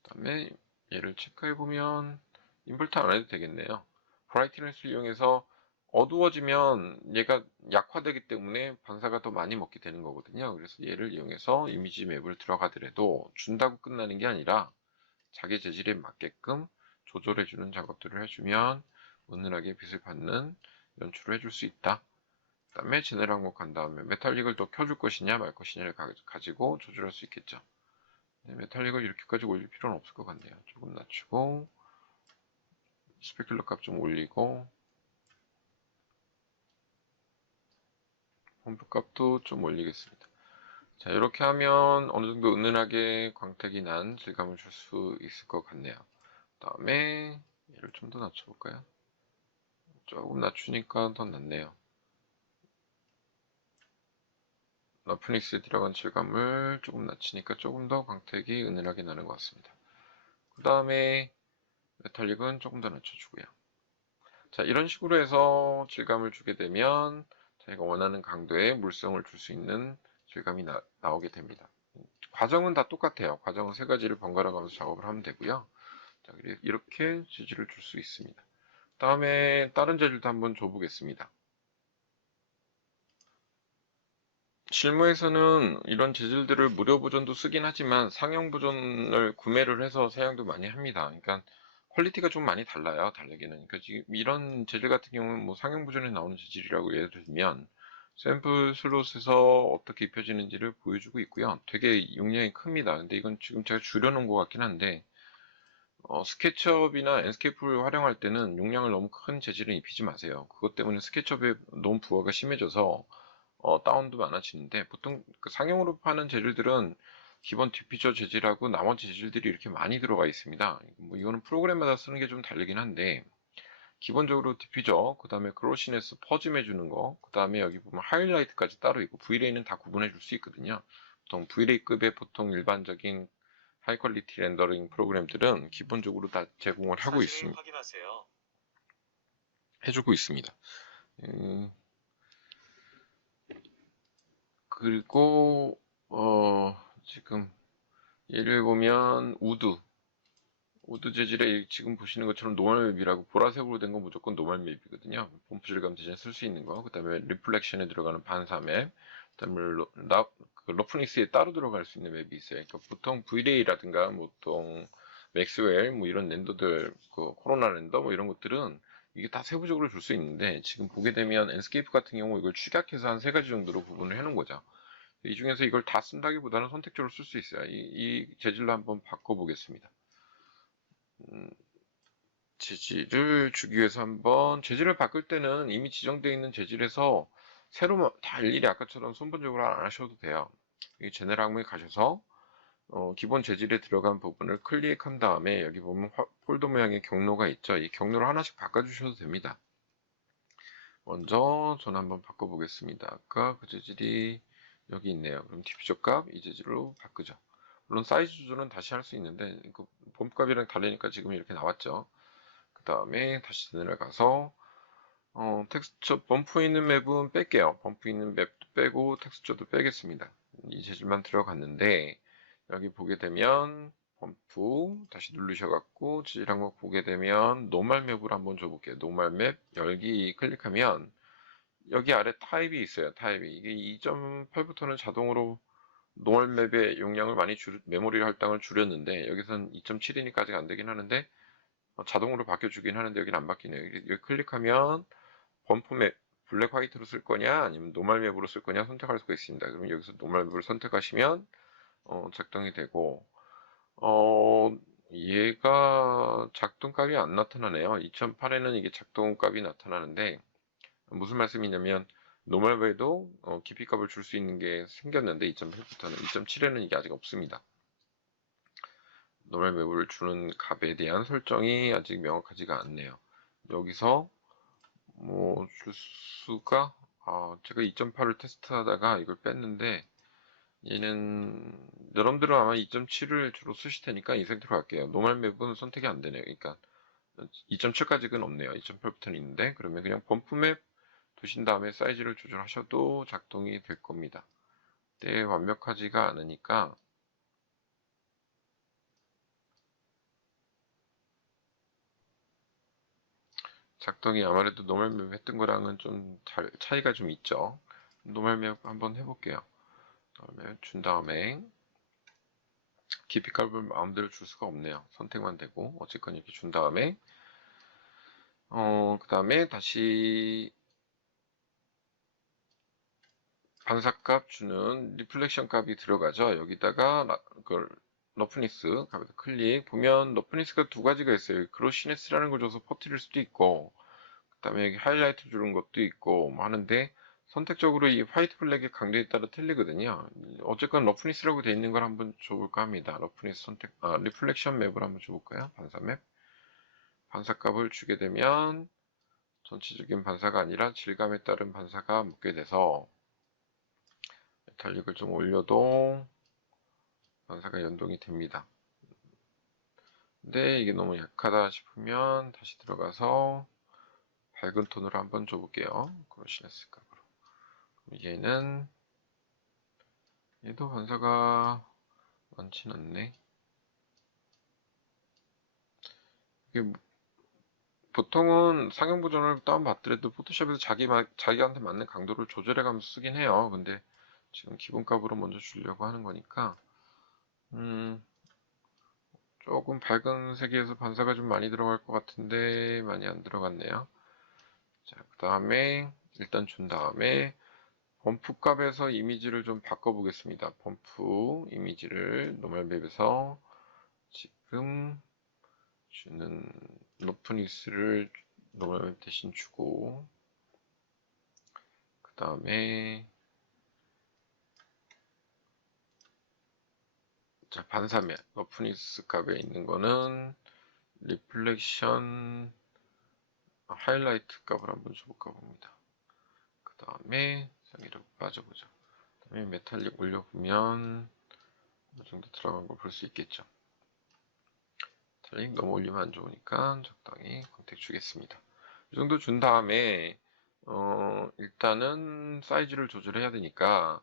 그 다음에 얘를 체크해보면 인버터 안 해도 되겠네요. 브라이트니스를 이용해서 어두워지면 얘가 약화되기 때문에 반사가 더 많이 먹게 되는 거거든요. 그래서 얘를 이용해서 이미지 맵을 들어가더라도 준다고 끝나는 게 아니라 자기 재질에 맞게끔 조절해주는 작업들을 해주면 은은하게 빛을 받는 연출을 해줄 수 있다. 그 다음에 제네럴 항목 간 다음에 메탈릭을 더 켜줄 것이냐 말 것이냐를 가지고 조절할 수 있겠죠. 네, 메탈릭을 이렇게까지 올릴 필요는 없을 것 같네요. 조금 낮추고 스페큘러 값 좀 올리고 펌프 값도 좀 올리겠습니다. 자, 이렇게 하면 어느 정도 은은하게 광택이 난 질감을 줄 수 있을 것 같네요. 그 다음에 얘를 좀 더 낮춰볼까요? 조금 낮추니까 더 낫네요. 러프니스에 들어간 질감을 조금 낮추니까 조금 더 광택이 은은하게 나는 것 같습니다. 그 다음에 메탈릭은 조금 더 낮춰주고요. 자, 이런 식으로 해서 질감을 주게 되면 저희가 원하는 강도의 물성을 줄 수 있는 질감이 나오게 됩니다. 과정은 다 똑같아요. 과정은 세 가지를 번갈아 가면서 작업을 하면 되고요. 자, 이렇게 재질을 줄 수 있습니다. 다음에 다른 재질도 한번 줘보겠습니다. 실무에서는 이런 재질들을 무료 버전도 쓰긴 하지만 상용 버전을 구매를 해서 사용도 많이 합니다. 그러니까 퀄리티가 좀 많이 달라요. 다르기는. 그러니까 지금 이런 재질 같은 경우는 뭐 상용 버전에 나오는 재질이라고 예를 들면 샘플 슬롯에서 어떻게 입혀지는지를 보여주고 있고요. 되게 용량이 큽니다. 근데 이건 지금 제가 줄여놓은 것 같긴 한데 스케치업이나 엔스케이프를 활용할 때는 용량을 너무 큰 재질은 입히지 마세요. 그것 때문에 스케치업에 너무 부하가 심해져서 다운도 많아지는데 보통 그 상용으로 파는 재질들은 기본 디퓨저 재질하고 나머지 재질들이 이렇게 많이 들어가 있습니다. 뭐 이거는 프로그램마다 쓰는 게 좀 다르긴 한데 기본적으로 디퓨저, 그 다음에 글로시네스 퍼짐 해주는 거, 그 다음에 여기 보면 하이라이트까지 따로 있고 V-Ray는 다 구분해 줄 수 있거든요. 보통 V-Ray급의 보통 일반적인 하이 퀄리티 렌더링 프로그램들은 기본적으로 다 제공을 하고 있습니다. 해주고 있습니다. 그리고 지금 예를 보면 우드 재질의 지금 보시는 것처럼 노멀 맵이라고 보라색으로 된 건 무조건 노멀 맵이거든요. 펌프 질감 대신에 쓸 수 있는 거. 그 다음에 리플렉션에 들어가는 반사 맵. 그 다음에 러프니스에 따로 들어갈 수 있는 맵이 있어요. 그러니까 보통 V-Ray라든가 보통 맥스웰 뭐 이런 렌더들, 그 코로나 렌더 뭐 이런 것들은 이게 다 세부적으로 줄 수 있는데 지금 보게 되면 엔스케이프 같은 경우 이걸 축약해서 한 세 가지 정도로 구분을 해놓은 거죠. 이 중에서 이걸 다 쓴다기보다는 선택적으로 쓸 수 있어요. 이 재질로 한번 바꿔보겠습니다. 재질을 주기 위해서 한번 재질을 바꿀 때는 이미 지정되어 있는 재질에서 새로 다 일일이 아까처럼 손본적으로 안 하셔도 돼요. 이 제네럴 항목에 가셔서 기본 재질에 들어간 부분을 클릭한 다음에 여기 보면 폴더 모양의 경로가 있죠. 이 경로를 하나씩 바꿔주셔도 됩니다. 먼저 저는 한번 바꿔보겠습니다. 아까 그 재질이 여기 있네요. 그럼 디퓨저 값 이 재질로 바꾸죠. 물론 사이즈 조절은 다시 할 수 있는데 그 봄값이랑 다르니까 지금 이렇게 나왔죠. 그 다음에 다시 제네럴 가서 텍스처 범프 있는 맵은 뺄게요. 범프 있는 맵도 빼고 텍스처도 빼겠습니다. 이 재질만 들어갔는데 여기 보게 되면 범프 다시 누르셔갖고 재질한 거 보게 되면 노멀 맵으로 한번 줘볼게요. 노멀 맵 열기 클릭하면 여기 아래 타입이 있어요. 타입이 이게 2.8부터는 자동으로 노멀 맵의 용량을 많이 메모리 할당을 줄였는데 여기선 2.7이니까 아직 안 되긴 하는데 자동으로 바뀌어주긴 하는데 여기는 안 바뀌네요. 여기 클릭하면 범프 맵 블랙 화이트로 쓸 거냐 아니면 노멀 맵으로 쓸 거냐 선택할 수가 있습니다. 그러면 여기서 노멀 맵을 선택하시면 작동이 되고 얘가 작동값이 안 나타나네요. 2008에는 이게 작동값이 나타나는데 무슨 말씀이냐면 노멀 맵에도 깊이값을 줄 수 있는 게 생겼는데 2.8부터는 2.7에는 이게 아직 없습니다. 노멀 맵을 주는 값에 대한 설정이 아직 명확하지가 않네요. 여기서 뭐 줄 수가 제가 2.8을 테스트하다가 이걸 뺐는데 얘는 여러분들은 아마 2.7을 주로 쓰실 테니까 이 상태로 갈게요. 노멀 맵은 선택이 안 되네요. 그러니까 2.7까지는 없네요. 2.8부터는 있는데 그러면 그냥 범프 맵 두신 다음에 사이즈를 조절하셔도 작동이 될 겁니다. 네, 완벽하지가 않으니까 작동이 아무래도 노멀 맵 했던 거랑은 좀 차이가 좀 있죠. 노멀 맵 한번 해볼게요. 그다음에 준 다음에 깊이값을 마음대로 줄 수가 없네요. 선택만 되고 어쨌건 이렇게 준 다음에 그 다음에 다시 반사값 주는 리플렉션 값이 들어가죠. 여기다가 그걸 러프니스 값에서 클릭 보면 러프니스가 두 가지가 있어요. 그로시네스라는 걸 줘서 퍼뜨릴 수도 있고 그 다음에 여기 하이라이트 주는 것도 있고 뭐 하는데 선택적으로 이 화이트 블랙의 강도에 따라 틀리거든요. 어쨌건 러프니스라고 되어 있는 걸 한번 줘볼까 합니다. 러프니스 선택, 리플렉션 맵을 한번 줘볼까요? 반사 맵. 반사값을 주게 되면 전체적인 반사가 아니라 질감에 따른 반사가 묻게 돼서 메탈릭을 좀 올려도 반사가 연동이 됩니다. 근데 이게 너무 약하다 싶으면 다시 들어가서 밝은 톤으로 한번 줘볼게요. 그러시네스 값으로. 얘도 반사가 많진 않네. 이게 보통은 상용 버전을 다운받더라도 포토샵에서 자기한테 맞는 강도를 조절해가면서 쓰긴 해요. 근데 지금 기본값으로 먼저 주려고 하는 거니까 조금 밝은 색에서 반사가 좀 많이 들어갈 것 같은데 많이 안 들어갔네요. 자, 그 다음에 일단 준 다음에 범프 값에서 이미지를 좀 바꿔보겠습니다. 범프 이미지를 노멀 맵에서 지금 주는 노프니스를 노멀 맵 대신 주고 그 다음에 자, 반사면 러프니스 값에 있는 거는 리플렉션 하이라이트 값을 한번 줘볼까 봅니다. 그 다음에 상위로 빠져보죠. 그 다음에 메탈릭 올려보면 어느 정도 들어간 걸 볼 수 있겠죠. 메탈릭 너무 올리면 안 좋으니까 적당히 컨택 주겠습니다. 이 정도 준 다음에 일단은 사이즈를 조절해야 되니까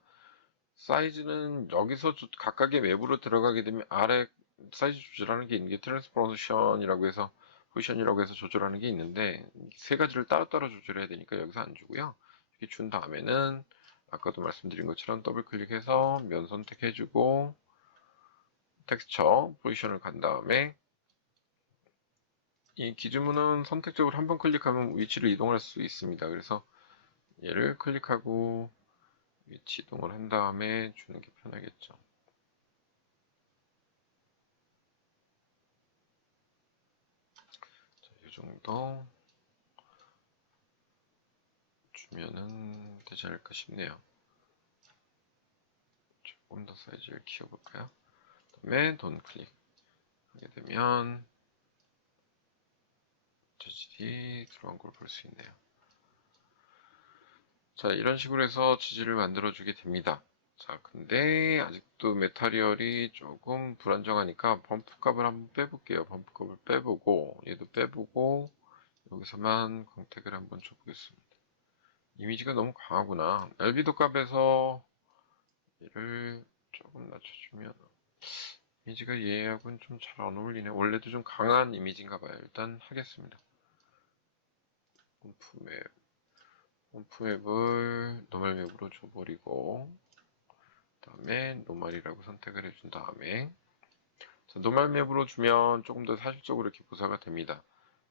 사이즈는 여기서 각각의 맵으로 들어가게 되면 아래 사이즈 조절하는 게 있는 게 트랜스포지션이라고 해서 포지션이라고 해서 조절하는 게 있는데 세 가지를 따로따로 조절해야 되니까 여기서 안 주고요. 이렇게 준 다음에는 아까도 말씀드린 것처럼 더블 클릭해서 면 선택해주고 텍스처 포지션을 간 다음에 이 기준문은 선택적으로 한 번 클릭하면 위치를 이동할 수 있습니다. 그래서 얘를 클릭하고 위치 이동을 한 다음에 주는 게 편하겠죠. 자, 이 정도 주면은 되지 않을까 싶네요. 조금 더 사이즈를 키워볼까요? 그다음에 돈 클릭 하게 되면 재질이 들어간 걸 볼 수 있네요. 자, 이런 식으로 해서 재질을 만들어주게 됩니다. 자, 근데 아직도 메타리얼이 조금 불안정하니까 범프 값을 한번 빼볼게요. 범프 값을 빼보고 얘도 빼보고 여기서만 광택을 한번 줘보겠습니다. 이미지가 너무 강하구나. 알비도 값에서 얘를 조금 낮춰주면 이미지가 얘하고는 좀 잘 안 어울리네. 원래도 좀 강한 이미지인가 봐요. 일단 하겠습니다. 홈프맵을 노멀 맵으로 줘버리고 그 다음에 노멀이라고 선택을 해준 다음에 노멀 맵으로 주면 조금 더 사실적으로 이렇게 묘사가 됩니다.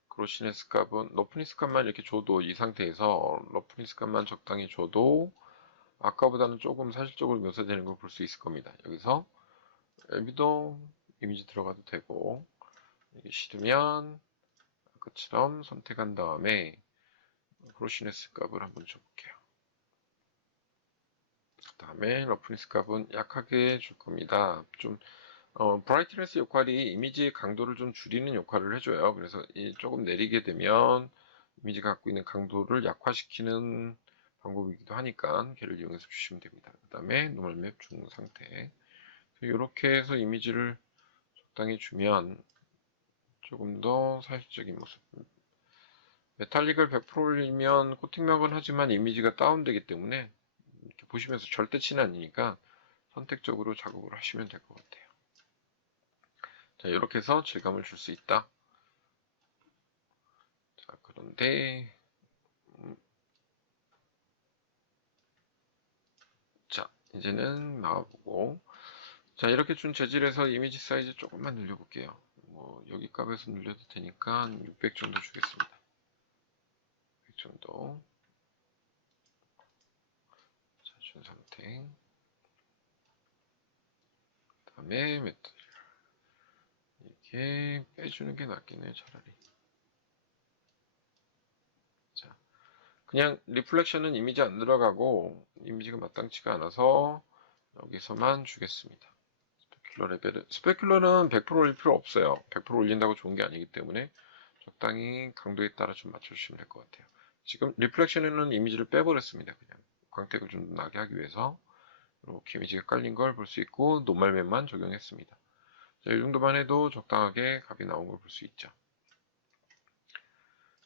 그로시네스 값은 러프니스 값만 이렇게 줘도 이 상태에서 러프니스 값만 적당히 줘도 아까보다는 조금 사실적으로 묘사되는 걸 볼 수 있을 겁니다. 여기서 엘비도 이미지 들어가도 되고 이게 싫으면 아까처럼 선택한 다음에 그로시네스 값을 한번 줘볼게요. 그 다음에 러프니스 값은 약하게 줄 겁니다. 좀 브라이트니스 역할이 이미지의 강도를 좀 줄이는 역할을 해줘요. 그래서 조금 내리게 되면 이미지가 갖고 있는 강도를 약화시키는 방법이기도 하니까 걔를 이용해서 주시면 됩니다. 그 다음에 노멀맵 중 상태 이렇게 해서 이미지를 적당히 주면 조금 더 사실적인 모습. 메탈릭을 100% 올리면 코팅막은 하지만 이미지가 다운되기 때문에 이렇게 보시면서 절대치는 아니니까 선택적으로 작업을 하시면 될 것 같아요. 자, 이렇게 해서 질감을 줄 수 있다. 자, 그런데 자, 이제는 나와보고 자, 이렇게 준 재질에서 이미지 사이즈 조금만 늘려볼게요. 뭐 여기 값에서 늘려도 되니까 600 정도 주겠습니다. 600 정도. 자, 준 상태. 그 다음에 메탈. 이렇게 빼주는 게 낫겠네요, 차라리. 자, 그냥 리플렉션은 이미지 안 들어가고 이미지가 마땅치가 않아서 여기서만 주겠습니다. 스페큘러 레벨은 스페큘러는 100% 올릴 필요 없어요. 100% 올린다고 좋은 게 아니기 때문에 적당히 강도에 따라 좀 맞춰주시면 될 것 같아요. 지금 리플렉션에는 이미지를 빼버렸습니다. 그냥 광택을 좀 나게 하기 위해서 이렇게 이미지가 깔린 걸 볼 수 있고 노멀맵만 적용했습니다. 자, 이 정도만 해도 적당하게 값이 나온 걸 볼 수 있죠.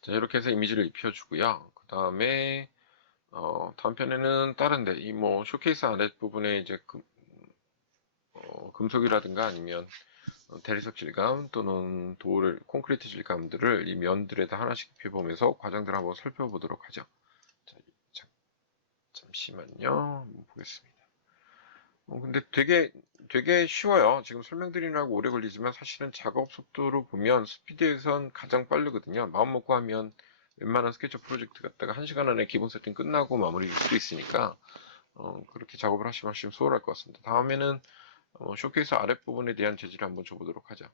자, 이렇게 해서 이미지를 입혀주고요. 그 다음에 다음 편에는 다른데 이 뭐 쇼케이스 아랫부분에 이제 금속이라든가 아니면 대리석 질감 또는 콘크리트 질감들을 이 면들에다 하나씩 입혀보면서 과정들을 한번 살펴보도록 하죠. 자, 잠시만요. 한번 보겠습니다. 근데 되게 쉬워요. 지금 설명드리느라고 오래 걸리지만 사실은 작업 속도로 보면 스피드에선 가장 빠르거든요. 마음 먹고 하면 웬만한 스케치 프로젝트 갖다가 1시간 안에 기본 세팅 끝나고 마무리할 수 있으니까 그렇게 작업을 하시면 수월할 것 같습니다. 다음에는 쇼케이스 아랫부분에 대한 재질을 한번 줘보도록 하죠.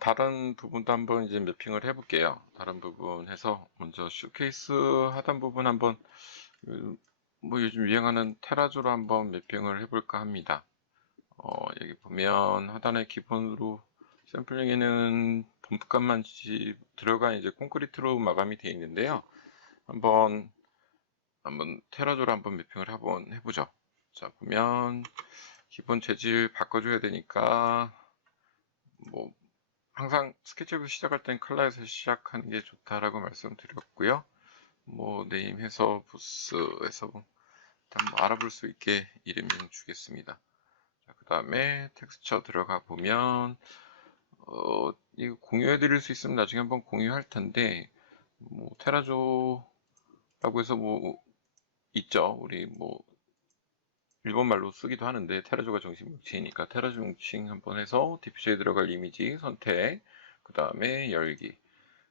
다른 부분도 한번 이제 매핑을 해볼게요. 다른 부분 해서 먼저 쇼케이스 하단 부분 한번 뭐 요즘 유행하는 테라조로 한번 매핑을 해볼까 합니다. 여기 보면 하단에 기본으로 샘플링에는 범프값만 들어간 이제 콘크리트로 마감이 되어 있는데요. 한번 테라조로 한번 매핑을 해보죠. 자, 보면 기본 재질 바꿔줘야 되니까 뭐 항상 스케치북 시작할 땐 컬러에서 시작하는 게 좋다라고 말씀드렸고요. 뭐 네임해서 부스에서 일단 뭐 알아볼 수 있게 이름 주겠습니다. 그 다음에 텍스처 들어가 보면 이거 공유해 드릴 수 있으면 나중에 한번 공유할 텐데 뭐 테라조라고 해서 뭐 있죠. 우리 뭐 일본말로 쓰기도 하는데 테라조가 정식 명칭이니까 테라조 명칭 한번 해서 디퓨저에 들어갈 이미지 선택 그 다음에 열기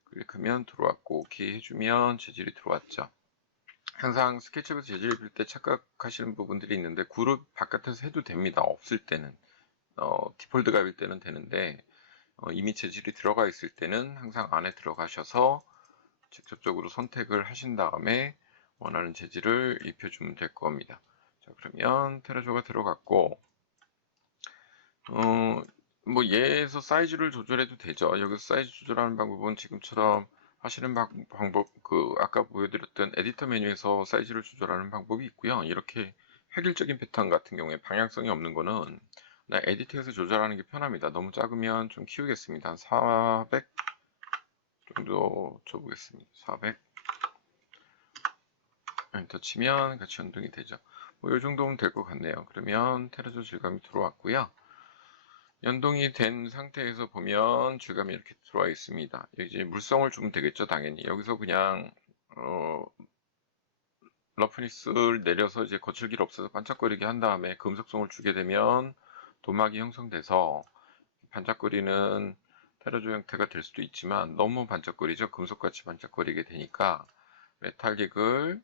클릭하면 들어왔고 오케이 해주면 재질이 들어왔죠. 항상 스케치북 재질을 그릴 때 착각하시는 부분들이 있는데 그룹 바깥에서 해도 됩니다. 없을 때는 디폴트 값일 때는 되는데 이미 재질이 들어가 있을 때는 항상 안에 들어가셔서 직접적으로 선택을 하신 다음에 원하는 재질을 입혀주면 될 겁니다. 자, 그러면 테라조가 들어갔고 뭐 얘에서 사이즈를 조절해도 되죠. 여기서 사이즈 조절하는 방법은 지금처럼 하시는 방법 아까 보여드렸던 에디터 메뉴에서 사이즈를 조절하는 방법이 있고요. 이렇게 획일적인 패턴 같은 경우에 방향성이 없는 거는 네, 에디트에서 조절하는 게 편합니다. 너무 작으면 좀 키우겠습니다. 한 400 정도 줘보겠습니다. 400 엔터 치면 같이 연동이 되죠. 뭐 이 정도면 될 것 같네요. 그러면 테라조 질감이 들어왔고요. 연동이 된 상태에서 보면 질감이 이렇게 들어와 있습니다. 이제 물성을 주면 되겠죠, 당연히. 여기서 그냥 러프니스를 내려서 이제 거칠기를 없애서 반짝거리게 한 다음에 금속성을 주게 되면 도막이 형성돼서 반짝거리는 테라조 형태가 될 수도 있지만 너무 반짝거리죠. 금속같이 반짝거리게 되니까 메탈릭을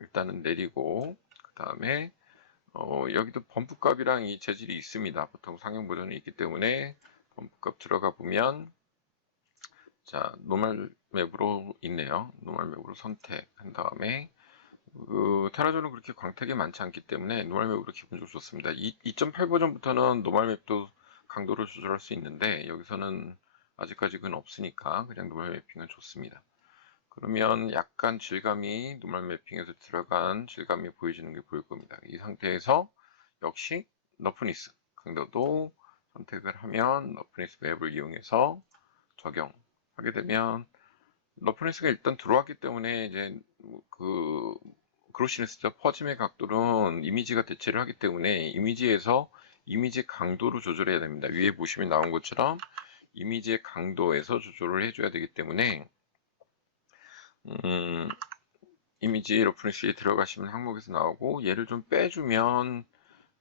일단은 내리고 그 다음에 여기도 범프값이랑 이 재질이 있습니다. 보통 상용 버전이 있기 때문에 범프값 들어가 보면 자 노멀 맵으로 있네요. 노멀 맵으로 선택한 다음에 테라조는 그렇게 광택이 많지 않기 때문에 노멀 맵으로 기분 좋습니다. 2.8 버전부터는 노멀 맵도 강도를 조절할 수 있는데 여기서는 아직까지 그건 없으니까 그냥 노멀 매핑은 좋습니다. 그러면 약간 질감이 노멀 매핑에서 들어간 질감이 보여지는 게 보일 겁니다. 이 상태에서 역시 러프니스 강도도 선택을 하면 러프니스 맵을 이용해서 적용하게 되면 러프니스가 일단 들어왔기 때문에 이제 그로시네스죠. 퍼짐의 각도는 이미지가 대체를 하기 때문에 이미지에서 이미지 강도로 조절해야 됩니다. 위에 보시면 나온 것처럼 이미지의 강도에서 조절을 해줘야 되기 때문에 이미지 러프니스에 들어가시면 항목에서 나오고 얘를 좀 빼주면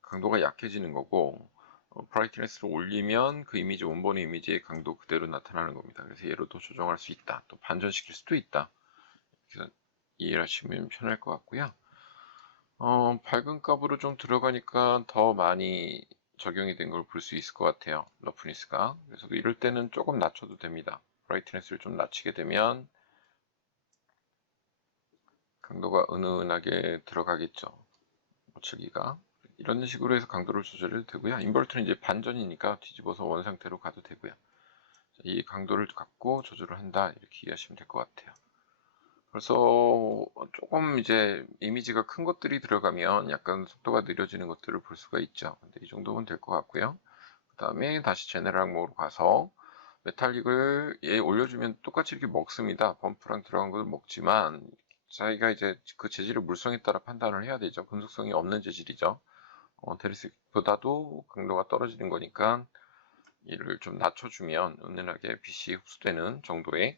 강도가 약해지는 거고 브라이트니스를 올리면 그 이미지 원본의 이미지의 강도 그대로 나타나는 겁니다. 그래서 얘로도 조정할 수 있다. 또 반전시킬 수도 있다. 그래서 이해를 하시면 편할 것 같고요. 밝은 값으로 좀 들어가니까 더 많이 적용이 된 걸 볼 수 있을 것 같아요. 러프니스가. 그래서 이럴 때는 조금 낮춰도 됩니다. 브라이트니스를 좀 낮추게 되면 강도가 은은하게 들어가겠죠. 모칠기가. 이런 식으로 해서 강도를 조절해도 되고요. 인버터는 이제 반전이니까 뒤집어서 원 상태로 가도 되고요. 이 강도를 갖고 조절을 한다. 이렇게 이해하시면 될 것 같아요. 그래서 조금 이제 이미지가 큰 것들이 들어가면 약간 속도가 느려지는 것들을 볼 수가 있죠. 근데 이 정도면 될 것 같고요. 그 다음에 다시 제네럴 항목으로 가서 메탈릭을 얘 올려주면 똑같이 이렇게 먹습니다. 범프랑 들어간 걸 먹지만 자기가 이제 그 재질의 물성에 따라 판단을 해야 되죠. 금속성이 없는 재질이죠. 테리스보다도 강도가 떨어지는 거니까 얘를 좀 낮춰주면 은은하게 빛이 흡수되는 정도의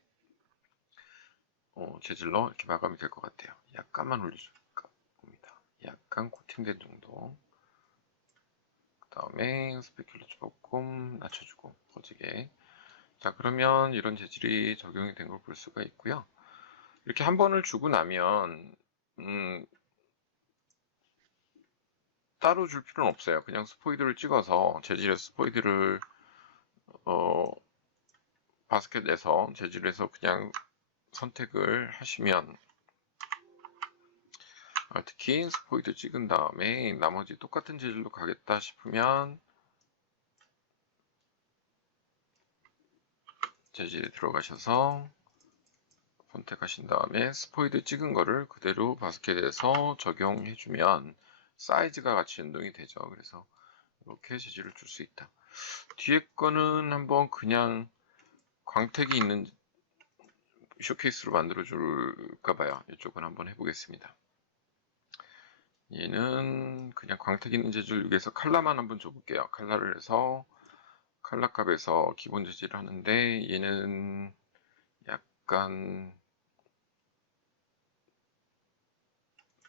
재질로 이렇게 마감이 될 것 같아요. 약간만 올려줄 겁니다. 약간 코팅된 정도. 그 다음에 스페큘러 조금 낮춰주고 퍼지게. 자, 그러면 이런 재질이 적용이 된 걸 볼 수가 있고요. 이렇게 한 번을 주고 나면 따로 줄 필요는 없어요. 그냥 스포이드를 찍어서 재질의 스포이드를 바스켓에서 재질에서 그냥 선택을 하시면 특히 스포이드 찍은 다음에 나머지 똑같은 재질로 가겠다 싶으면 재질에 들어가셔서 선택하신 다음에 스포이드 찍은 거를 그대로 바스켓에서 적용해주면 사이즈가 같이 연동이 되죠. 그래서 이렇게 재질을 줄 수 있다. 뒤에 거는 한번 그냥 광택이 있는 쇼케이스로 만들어 줄까 봐요. 이쪽은 한번 해보겠습니다. 얘는 그냥 광택 있는 재질 위해서 칼라만 한번 줘볼게요. 칼라를 해서 칼라 값에서 기본 재질을 하는데 얘는 약간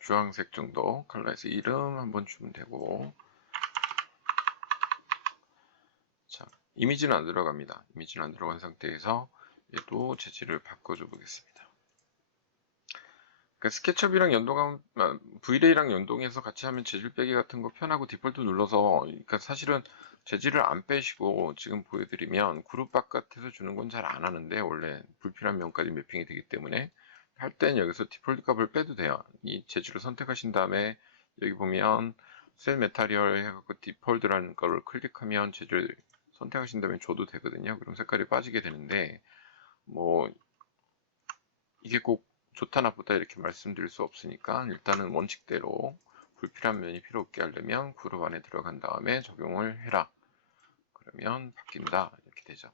주황색 정도 칼라에서 이름 한번 주면 되고 자 이미지는 안 들어갑니다. 이미지는 안 들어간 상태에서 얘도 재질을 바꿔줘 보겠습니다. 그러니까 스케치업이랑 연동하면 V-Ray랑 연동해서 같이 하면 재질 빼기 같은 거 편하고 디폴트 눌러서 그러니까 사실은 재질을 안 빼시고 지금 보여드리면 그룹 바깥에서 주는 건 잘 안 하는데 원래 불필요한 면까지 매핑이 되기 때문에 할 땐 여기서 디폴트 값을 빼도 돼요. 이 재질을 선택하신 다음에 여기 보면 셀 메타리얼 해갖고 디폴트라는 거를 클릭하면 재질 선택하신 다음에 줘도 되거든요. 그럼 색깔이 빠지게 되는데 뭐 이게 꼭 좋다 나쁘다 이렇게 말씀드릴 수 없으니까 일단은 원칙대로 불필요한 면이 필요 없게 하려면 그룹 안에 들어간 다음에 적용을 해라. 그러면 바뀐다. 이렇게 되죠.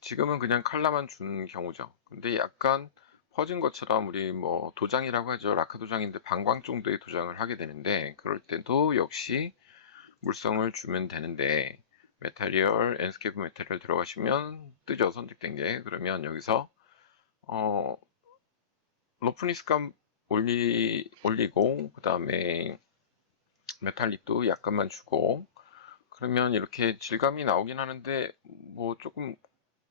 지금은 그냥 컬러만 준 경우죠. 근데 약간 퍼진 것처럼 우리 뭐 도장이라고 하죠. 라카 도장인데 방광 정도의 도장을 하게 되는데 그럴 때도 역시 물성을 주면 되는데 메타리얼, 랜스케이프 메타리얼 들어가시면 뜨죠. 선택된 게. 그러면 여기서 러프니스감 올리고 그 다음에 메탈릭도 약간만 주고 그러면 이렇게 질감이 나오긴 하는데 뭐 조금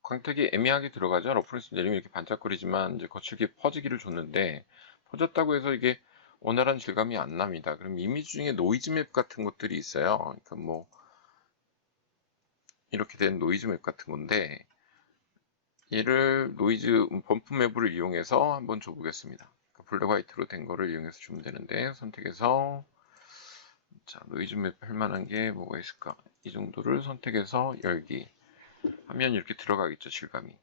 광택이 애매하게 들어가죠. 러프니스 내리면 이렇게 반짝거리지만 이제 거칠게 퍼지기를 줬는데 퍼졌다고 해서 이게 원활한 질감이 안 납니다. 그럼 이미지 중에 노이즈 맵 같은 것들이 있어요. 그러니까 뭐 이렇게 된 노이즈 맵 같은 건데 얘를 노이즈 범프 맵을 이용해서 한번 줘보겠습니다. 블랙 화이트로 된 거를 이용해서 주면 되는데 선택해서 자 노이즈 맵 할 만한 게 뭐가 있을까? 이 정도를 선택해서 열기 하면 이렇게 들어가겠죠, 질감이.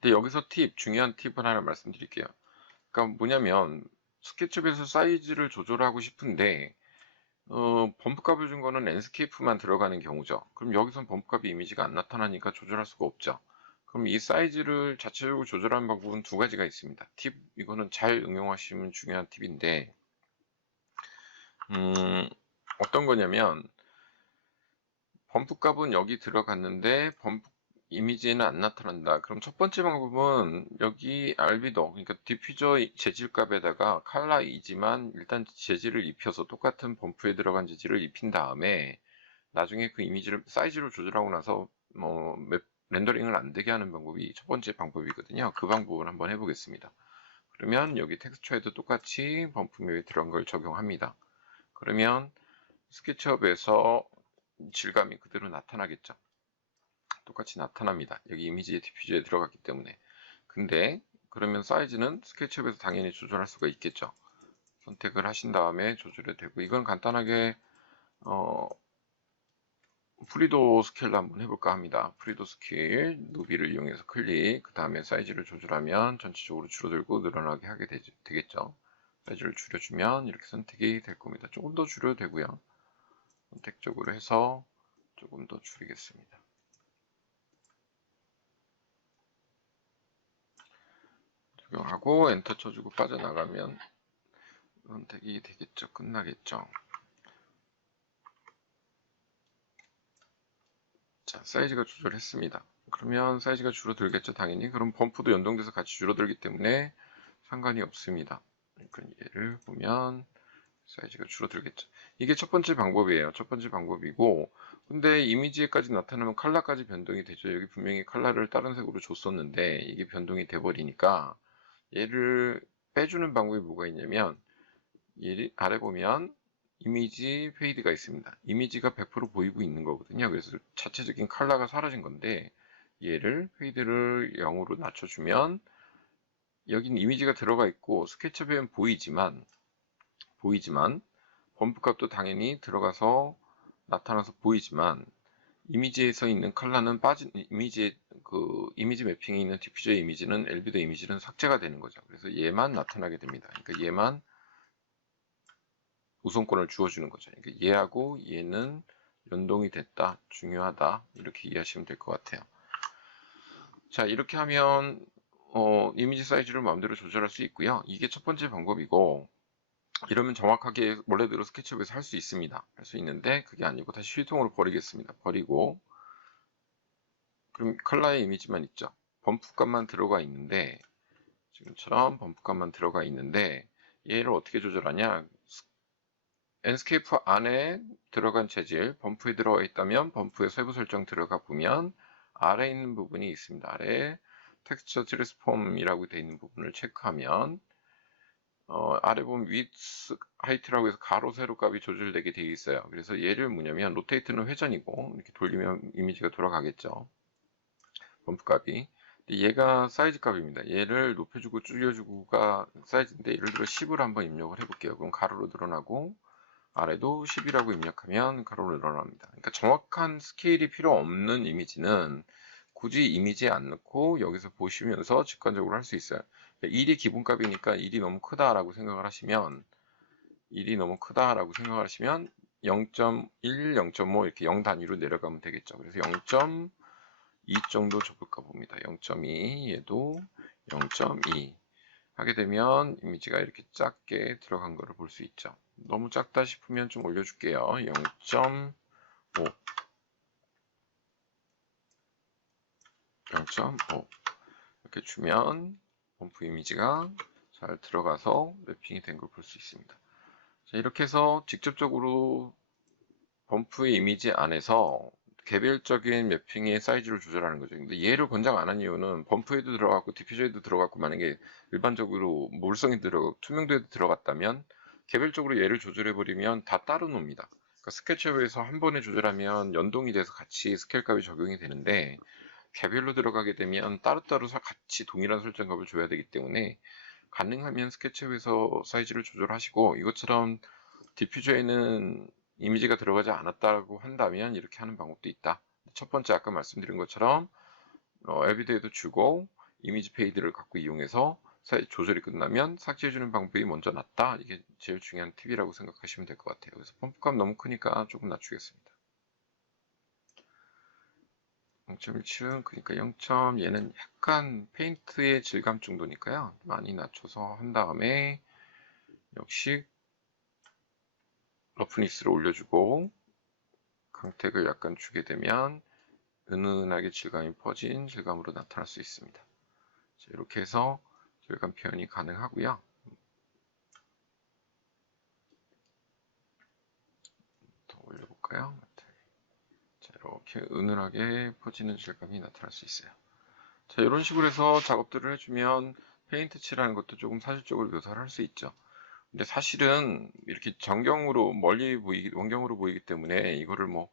근데 여기서 중요한 팁을 하나 말씀드릴게요. 그러니까 뭐냐면 스케치업에서 사이즈를 조절하고 싶은데 범프 값을 준 거는 랜스케이프만 들어가는 경우죠. 그럼 여기선 범프 값이 이미지가 안 나타나니까 조절할 수가 없죠. 그럼 이 사이즈를 자체적으로 조절하는 방법은 두 가지가 있습니다. 이거는 잘 응용하시면 중요한 팁인데 어떤 거냐면 범프 값은 여기 들어갔는데 범프 이미지에는 안 나타난다. 그럼 첫 번째 방법은 여기 알비도, 그러니까 디퓨저 재질 값에다가 칼라이지만 일단 재질을 입혀서 똑같은 범프에 들어간 재질을 입힌 다음에 나중에 그 이미지를 사이즈를 조절하고 나서 뭐 렌더링을 안 되게 하는 방법이 첫 번째 방법이거든요. 그 방법을 한번 해보겠습니다. 그러면 여기 텍스처에도 똑같이 범프 맵에 들어간 걸 적용합니다. 그러면 스케치업에서 질감이 그대로 나타나겠죠. 똑같이 나타납니다. 여기 이미지 디퓨저에 들어갔기 때문에. 근데 그러면 사이즈는 스케치업에서 당연히 조절할 수가 있겠죠. 선택을 하신 다음에 조절이 되고 이건 간단하게 프리도 스케일로 한번 해볼까 합니다. 프리도 스케일 누비를 이용해서 클릭 그 다음에 사이즈를 조절하면 전체적으로 줄어들고 늘어나게 하게 되겠죠. 사이즈를 줄여주면 이렇게 선택이 될 겁니다. 조금 더 줄여도 되고요. 선택적으로 해서 조금 더 줄이겠습니다. 적용하고 엔터 쳐주고 빠져나가면 선택이 되겠죠. 끝나겠죠. 자, 사이즈가 조절했습니다. 그러면 사이즈가 줄어들겠죠. 당연히. 그럼 범프도 연동돼서 같이 줄어들기 때문에 상관이 없습니다. 그러니까 얘를 보면 사이즈가 줄어들겠죠. 이게 첫 번째 방법이에요. 첫 번째 방법이고 근데 이미지에까지 나타나면 컬러까지 변동이 되죠. 여기 분명히 컬러를 다른 색으로 줬었는데 이게 변동이 돼버리니까 얘를 빼주는 방법이 뭐가 있냐면 아래 보면 이미지 페이드가 있습니다. 이미지가 100% 보이고 있는 거거든요. 그래서 자체적인 컬러가 사라진 건데 얘를 페이드를 0으로 낮춰주면 여긴 이미지가 들어가 있고 스케치업에는 보이지만 범프 값도 당연히 들어가서 나타나서 보이지만 이미지에서 있는 컬러는 빠진 이미지 매핑에 있는 디퓨저 이미지는 엘비더 이미지는 삭제가 되는 거죠. 그래서 얘만 나타나게 됩니다. 그러니까 얘만 우선권을 주어주는 거죠. 그러니까 얘하고 얘는 연동이 됐다, 중요하다 이렇게 이해하시면 될 것 같아요. 자 이렇게 하면 이미지 사이즈를 마음대로 조절할 수 있고요. 이게 첫 번째 방법이고 이러면 정확하게 원래대로 스케치업에서 할 수 있습니다. 할 수 있는데 그게 아니고 다시 필통으로 버리겠습니다. 버리고 그럼 컬러의 이미지만 있죠. 범프값만 들어가 있는데 지금처럼 범프값만 들어가 있는데 얘를 어떻게 조절하냐 랜스케이프 안에 들어간 재질 범프에 들어가 있다면 범프의 세부 설정 들어가 보면 아래에 있는 부분이 있습니다. 아래에 텍스처 트랜스폼이라고 되어 있는 부분을 체크하면 아래 보면 width, height라고 해서 가로 세로 값이 조절되게 되어 있어요. 그래서 얘를 뭐냐면 로테이트는 회전이고 이렇게 돌리면 이미지가 돌아가겠죠. 범프 값이. 얘가 사이즈 값입니다. 얘를 높여주고 줄여주고가 사이즈인데 예를 들어 10을 한번 입력을 해볼게요. 그럼 가로로 늘어나고 아래도 10이라고 입력하면 가로로 늘어납니다. 그러니까 정확한 스케일이 필요 없는 이미지는 굳이 이미지에 안 넣고 여기서 보시면서 직관적으로 할 수 있어요. 1이 기본값이니까 1이 너무 크다라고 생각을 하시면 1이 너무 크다라고 생각하시면 0.1, 0.5 이렇게 0 단위로 내려가면 되겠죠. 그래서 0.2 정도 줘볼까 봅니다. 0.2 얘도 0.2 하게 되면 이미지가 이렇게 작게 들어간 거를 볼 수 있죠. 너무 작다 싶으면 좀 올려줄게요. 0.5 0.5 이렇게 주면 범프 이미지가 잘 들어가서 맵핑이 된 걸 볼 수 있습니다. 자, 이렇게 해서 직접적으로 범프의 이미지 안에서 개별적인 매핑의 사이즈를 조절하는 거죠. 근데 얘를 권장 안 한 이유는 범프에도 들어갔고 디퓨저에도 들어갔고 만약에 일반적으로 몰성이 들어가고 투명도에도 들어갔다면 개별적으로 얘를 조절해 버리면 다 따로 놉니다. 그러니까 스케치업에서 한 번에 조절하면 연동이 돼서 같이 스케일 값이 적용이 되는데 개별로 들어가게 되면 따로따로 같이 동일한 설정값을 줘야 되기 때문에 가능하면 스케치업에서 사이즈를 조절하시고 이것처럼 디퓨저에는 이미지가 들어가지 않았다고 한다면 이렇게 하는 방법도 있다. 첫 번째 아까 말씀드린 것처럼 에비데이도 주고 이미지 페이드를 갖고 이용해서 조절이 끝나면 삭제해주는 방법이 먼저 낫다. 이게 제일 중요한 팁이라고 생각하시면 될 것 같아요. 그래서 펌프값 너무 크니까 조금 낮추겠습니다. 0.1층 그러니까 0. 얘는 약간 페인트의 질감 정도니까요. 많이 낮춰서 한 다음에 역시 러프니스를 올려주고 광택을 약간 주게 되면 은은하게 질감이 퍼진 질감으로 나타날 수 있습니다. 자, 이렇게 해서 질감 표현이 가능하고요. 더 올려볼까요? 자, 이렇게 은은하게 퍼지는 질감이 나타날 수 있어요. 자, 이런 식으로 해서 작업들을 해주면 페인트 칠하는 것도 조금 사실적으로 묘사를 할 수 있죠. 근데 사실은 이렇게 전경으로 멀리 보이기, 원경으로 보이기 때문에 이거를 뭐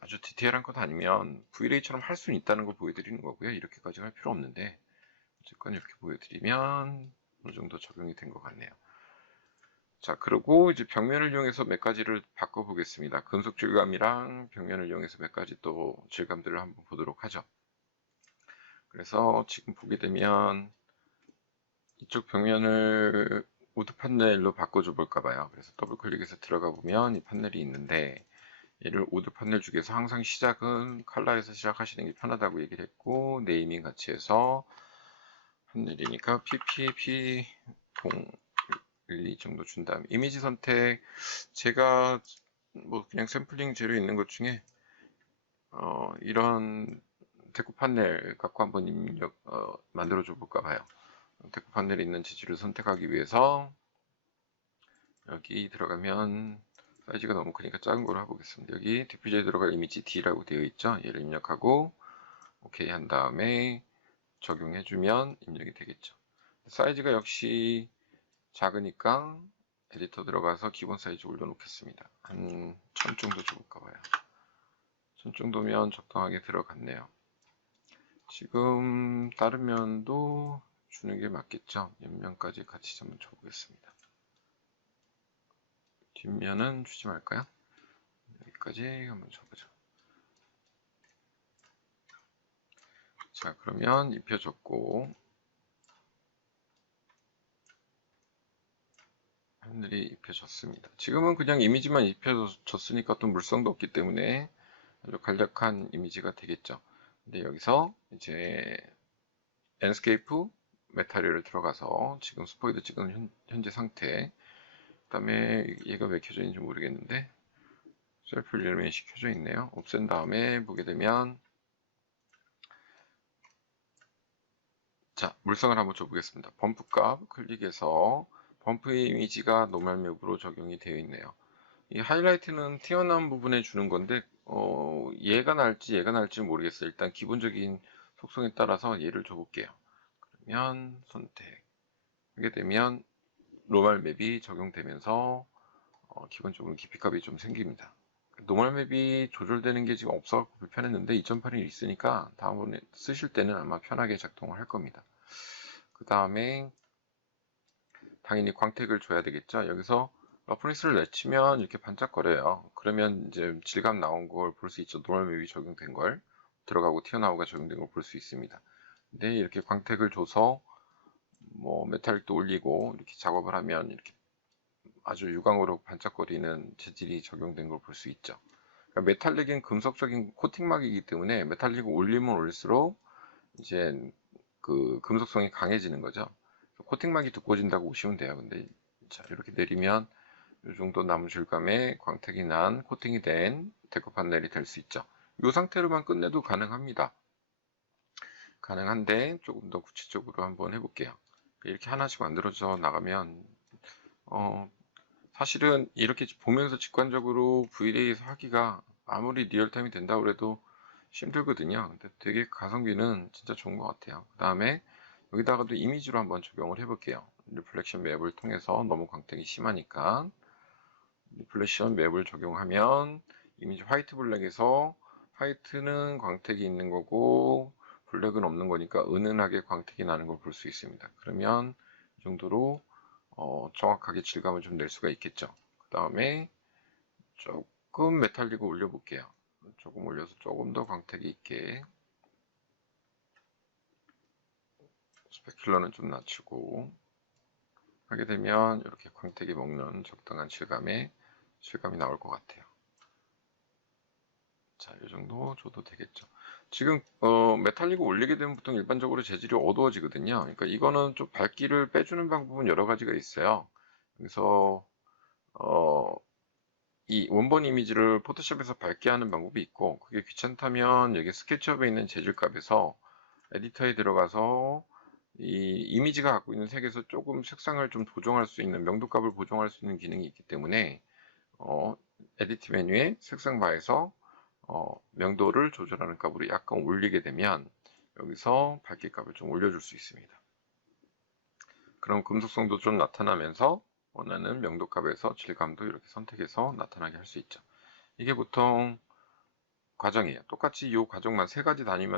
아주 디테일한 것 아니면 V-Ray처럼 할 수는 있다는 걸 보여드리는 거고요. 이렇게까지 할 필요 없는데 어쨌건 이렇게 보여드리면 어느 정도 적용이 된 것 같네요. 자, 그리고 이제 벽면을 이용해서 몇 가지를 바꿔보겠습니다. 금속 질감이랑 벽면을 이용해서 몇 가지 또 질감들을 한번 보도록 하죠. 그래서 지금 보게 되면 이쪽 벽면을 우드 판넬로 바꿔줘 볼까 봐요. 그래서 더블 클릭해서 들어가 보면 이 판넬이 있는데 얘를 우드 판넬 중에서 항상 시작은 컬러에서 시작하시는 게 편하다고 얘기를 했고 네이밍 같이 해서 판넬이니까 PPP 012 정도 준 다음 이미지 선택 제가 뭐 그냥 샘플링 재료 있는 것 중에 이런 데코 판넬 갖고 한번 만들어 줘 볼까 봐요. 데코 판넬이 있는 재질을 선택하기 위해서 여기 들어가면 사이즈가 너무 크니까 작은 걸로 해보겠습니다. 여기 디퓨저에 들어갈 이미지 D라고 되어 있죠. 얘를 입력하고 OK 한 다음에 적용해주면 입력이 되겠죠. 사이즈가 역시 작으니까 에디터 들어가서 기본 사이즈 올려놓겠습니다. 한 1000 정도 줘볼까 봐요. 1000 정도면 적당하게 들어갔네요. 지금 다른 면도 주는 게 맞겠죠. 옆면까지 같이 한번 줘보겠습니다. 뒷면은 주지 말까요? 여기까지 한번 줘보죠. 자, 그러면 입혀줬고 하늘이 입혀졌습니다. 지금은 그냥 이미지만 입혀졌으니까 또 물성도 없기 때문에 아주 간략한 이미지가 되겠죠. 근데 여기서 이제 랜스케이프 메타리얼을 들어가서 지금 스포이드 찍은 현재 상태 그 다음에 얘가 왜 켜져 있는지 모르겠는데 셀프 일루미네이션이 켜져 있네요. 없앤 다음에 보게 되면 자 물성을 한번 줘보겠습니다. 범프 값 클릭해서 범프의 이미지가 노멀 맵으로 적용이 되어 있네요. 이 하이라이트는 튀어나온 부분에 주는 건데 얘가 날지 모르겠어요. 일단 기본적인 속성에 따라서 얘를 줘볼게요. 그러면 선택 하게 되면 노멀 맵이 적용되면서 기본적으로 깊이값이 좀 생깁니다. 노멀 맵이 조절되는 게 지금 없어서 불편했는데 2.8이 있으니까 다음번에 쓰실 때는 아마 편하게 작동을 할 겁니다. 그 다음에 당연히 광택을 줘야 되겠죠. 여기서 러프니스를 내치면 이렇게 반짝거려요. 그러면 이제 질감 나온 걸 볼 수 있죠. 노멀 맵이 적용된 걸 들어가고 튀어나오가 적용된 걸 볼 수 있습니다. 근데 이렇게 광택을 줘서 뭐 메탈릭도 올리고 이렇게 작업을 하면 이렇게 아주 유광으로 반짝거리는 재질이 적용된 걸 볼 수 있죠. 그러니까 메탈릭은 금속적인 코팅막이기 때문에 메탈릭을 올리면 올릴수록 이제 그 금속성이 강해지는 거죠. 코팅막이 두꺼워진다고 보시면 돼요. 근데 자, 이렇게 내리면 이 정도 나무 질감의 광택이 난 코팅이 된 데코 판넬이 될 수 있죠. 이 상태로만 끝내도 가능합니다. 가능한데 조금 더 구체적으로 한번 해볼게요. 이렇게 하나씩 만들어져 나가면 사실은 이렇게 보면서 직관적으로 V-Ray에서 하기가 아무리 리얼타임이 된다고 해도 힘들거든요. 근데 되게 가성비는 진짜 좋은 것 같아요. 그 다음에 여기다가도 이미지로 한번 적용을 해볼게요. 리플렉션 맵을 통해서 너무 광택이 심하니까 리플렉션 맵을 적용하면 이미지 화이트 블랙에서 화이트는 광택이 있는 거고 블랙은 없는 거니까 은은하게 광택이 나는 걸 볼 수 있습니다. 그러면 이 정도로 정확하게 질감을 좀 낼 수가 있겠죠. 그 다음에 조금 메탈릭을 올려볼게요. 조금 올려서 조금 더 광택이 있게 스페큘러는 좀 낮추고 하게 되면 이렇게 광택이 먹는 적당한 질감이 나올 것 같아요. 자, 이 정도 줘도 되겠죠. 지금 메탈릭을 올리게 되면 보통 일반적으로 재질이 어두워지거든요. 그러니까 이거는 좀 밝기를 빼주는 방법은 여러 가지가 있어요. 그래서 이 원본 이미지를 포토샵에서 밝게 하는 방법이 있고, 그게 귀찮다면 여기 스케치업에 있는 재질값에서 에디터에 들어가서 이 이미지가 갖고 있는 색에서 조금 색상을 좀 조정할 수 있는, 명도값을 보정할 수 있는 기능이 있기 때문에 에디트 메뉴에 색상 바에서 명도를 조절하는 값으로 약간 올리게 되면 여기서 밝기 값을 좀 올려줄 수 있습니다. 그럼 금속성도 좀 나타나면서 원하는 명도 값에서 질감도 이렇게 선택해서 나타나게 할 수 있죠. 이게 보통 과정이에요. 똑같이 이 과정만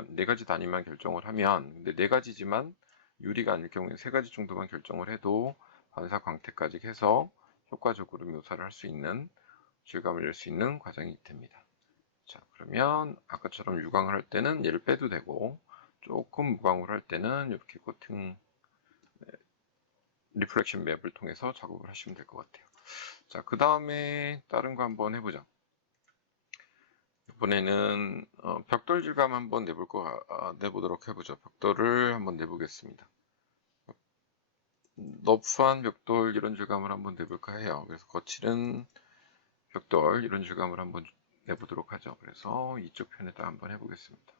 네 가지 단위만 결정을 하면, 근데 네 가지지만 유리가 아닐 경우에 세 가지 정도만 결정을 해도 반사 광택까지 해서 효과적으로 묘사를 할 수 있는, 질감을 낼 수 있는 과정이 됩니다. 자, 그러면 아까처럼 유광을 할 때는 얘를 빼도 되고, 조금 무광으로 할 때는 이렇게 코팅 리플렉션 맵을 통해서 작업을 하시면 될 것 같아요. 자, 그 다음에 다른 거 한번 해보자. 이번에는 벽돌 질감 한번 내보도록 해보죠. 벽돌을 한번 내보겠습니다. 너프한 벽돌 이런 질감을 한번 내볼까 해요. 그래서 거칠은 벽돌 이런 질감을 한번 내보도록 하죠. 그래서 이쪽 편에다 한번 해보겠습니다.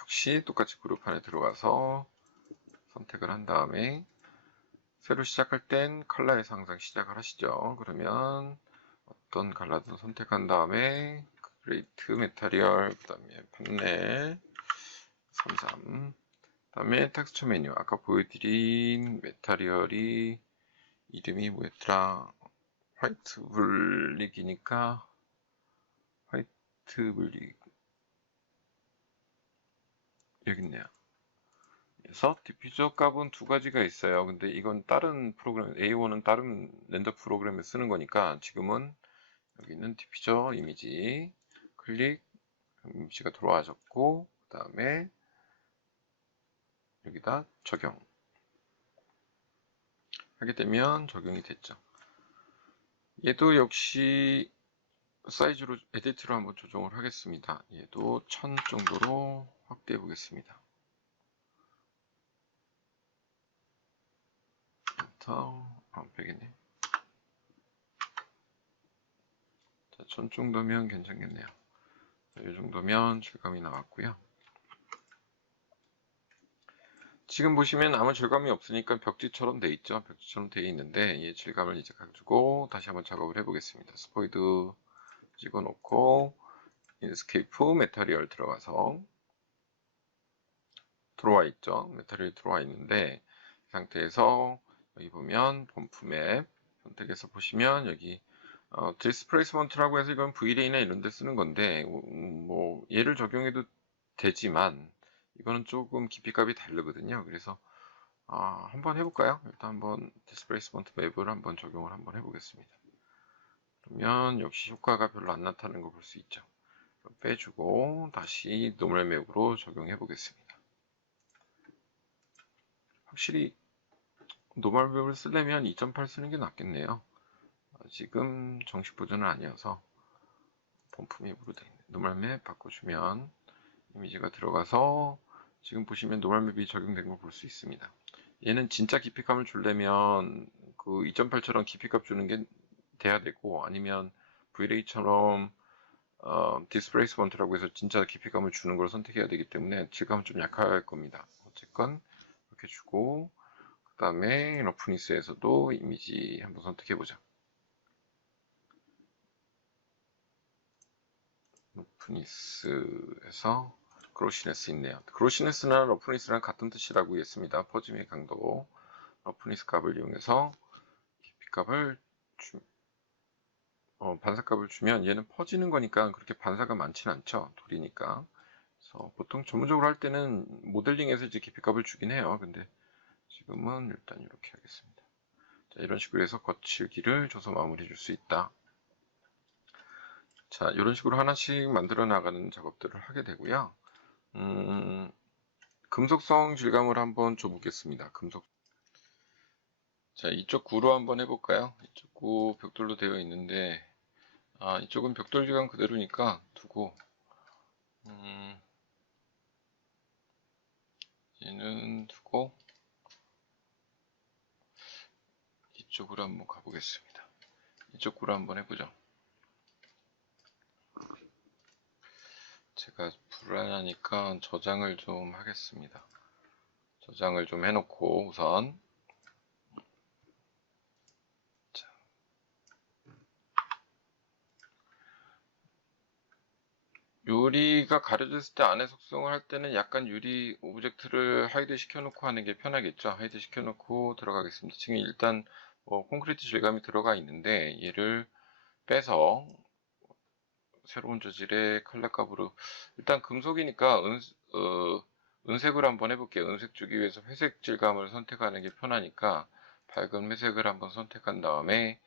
역시 똑같이 그룹 안에 들어가서 선택을 한 다음에 새로 시작할 땐 컬러에서 항상 시작을 하시죠. 그러면 어떤 컬러든 선택한 다음에 그레이트 메타리얼, 그 다음에 판넬 33, 그 다음에 텍스처 메뉴. 아까 보여드린 메타리얼이 이름이 뭐였더라? 화이트 블릭이니까 화이트 블릭 여기 있네요. 그래서 디퓨저 값은 두 가지가 있어요. 근데 이건 다른 프로그램, A1은 다른 렌더 프로그램에 쓰는 거니까 지금은 여기 있는 디퓨저 이미지 클릭, 이미지가 들어와졌고, 그 다음에 여기다 적용 하게 되면 적용이 됐죠. 얘도 역시 사이즈로 에디트로 한번 조정을 하겠습니다. 얘도 1000 정도로 확대해 보겠습니다. 안 빼겠네. 자, 1000 정도면 괜찮겠네요. 자, 이 정도면 질감이 나왔고요. 지금 보시면 아무 질감이 없으니까 벽지처럼 돼 있죠. 벽지처럼 돼 있는데 이 질감을 이제 가지고 다시 한번 작업을 해 보겠습니다. 스포이드 찍어 놓고 인스케이프 메타리얼 들어가서 들어와 있죠. 메타리얼 들어와 있는데 이 상태에서 여기 보면 범프 맵 선택해서 보시면 여기 디스플레이스먼트라고 해서 이건 V-Ray나 이런 데 쓰는 건데 뭐 얘를 적용해도 되지만 이거는 조금 깊이값이 다르거든요. 그래서 한번 해볼까요? 일단 한번 디스플레이스먼트 맵을 한번 적용을 한번 해보겠습니다. 그러면 역시 효과가 별로 안 나타나는 걸 볼 수 있죠. 빼주고 다시 노멀 맵으로 적용해 보겠습니다. 확실히 노멀맵을 쓰려면 2.8 쓰는 게 낫겠네요. 지금 정식 버전은 아니어서 범프맵으로 되어 있네. 노멀맵 바꿔주면 이미지가 들어가서 지금 보시면 노멀맵이 적용된 걸 볼 수 있습니다. 얘는 진짜 깊이감을 주려면 그 2.8처럼 깊이값 주는 게 돼야 되고, 아니면 V-Ray처럼 디스플레이스먼트라고 해서 진짜 깊이감을 주는 걸 선택해야 되기 때문에 질감은 좀 약할 겁니다. 어쨌건 이렇게 주고, 그 다음에 러프니스에서도 이미지 한번 선택해 보자. 러프니스에서 그로시네스 있네요. 그로시네스나 러프니스랑 같은 뜻이라고 했습니다. 퍼짐의 강도. 러프니스 값을 이용해서 깊이값을 반사값을 주면 얘는 퍼지는 거니까 그렇게 반사가 많지는 않죠. 돌이니까. 그래서 보통 전문적으로 할 때는 모델링에서 이제 깊이값을 주긴 해요. 근데 지금은 일단 이렇게 하겠습니다. 자, 이런 식으로 해서 거칠기를 줘서 마무리해 줄 수 있다. 자, 이런 식으로 하나씩 만들어 나가는 작업들을 하게 되고요. 금속성 질감을 한번 줘보겠습니다. 자, 이쪽 구로 한번 해볼까요? 이쪽 구 벽돌로 되어 있는데, 이쪽은 벽돌 질감 그대로니까 두고, 얘는 두고, 이쪽으로 한번 가보겠습니다. 이쪽 구로 한번 해보죠. 제가 불안하니까 저장을 좀 하겠습니다. 저장을 좀 해놓고 우선 유리가 가려졌을 때 안에 속성을 할 때는 약간 유리 오브젝트를 하이드 시켜놓고 하는 게 편하겠죠. 하이드 시켜놓고 들어가겠습니다. 지금 일단 콘크리트 질감이 들어가 있는데 얘를 빼서 새로운 재질의 컬러 값으로 일단 금속이니까 은색으로 한번 해볼게요. 은색 주기 위해서 회색 질감을 선택하는 게 편하니까 밝은 회색을 한번 선택한 다음에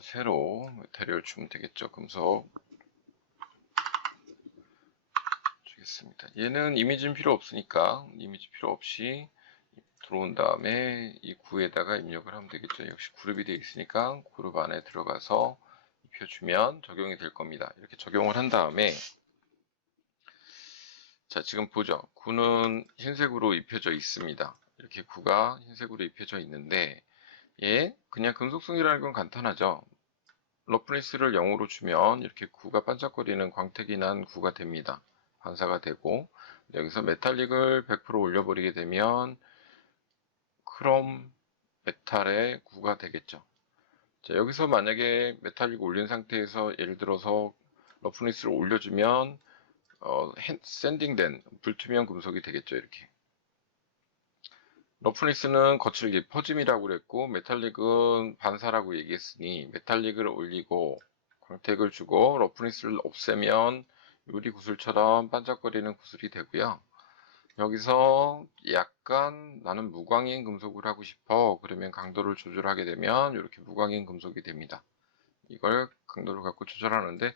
새로 메탈을 주면 되겠죠. 금속 주겠습니다. 얘는 이미지는 필요 없으니까 이미지 필요 없이 들어온 다음에 이 구에다가 입력을 하면 되겠죠. 역시 그룹이 되어 있으니까 그룹 안에 들어가서 입혀주면 적용이 될 겁니다. 이렇게 적용을 한 다음에 자, 지금 보죠. 구는 흰색으로 입혀져 있습니다. 이렇게 구가 흰색으로 입혀져 있는데 얘 그냥 금속성이라는 건 간단하죠. 러프니스를 0으로 주면 이렇게 구가 반짝거리는 광택이 난 구가 됩니다. 반사가 되고 여기서 메탈릭을 100% 올려버리게 되면 크롬 메탈의 구가 되겠죠. 자, 여기서 만약에 메탈릭 올린 상태에서 예를 들어서 러프니스를 올려주면 샌딩된 불투명 금속이 되겠죠. 이렇게 러프니스는 거칠기 퍼짐이라고 그랬고 메탈릭은 반사라고 얘기했으니 메탈릭을 올리고 광택을 주고 러프니스를 없애면 유리 구슬처럼 반짝거리는 구슬이 되고요. 여기서 약간 나는 무광인 금속을 하고 싶어 그러면 강도를 조절하게 되면 이렇게 무광인 금속이 됩니다. 이걸 강도를 갖고 조절하는데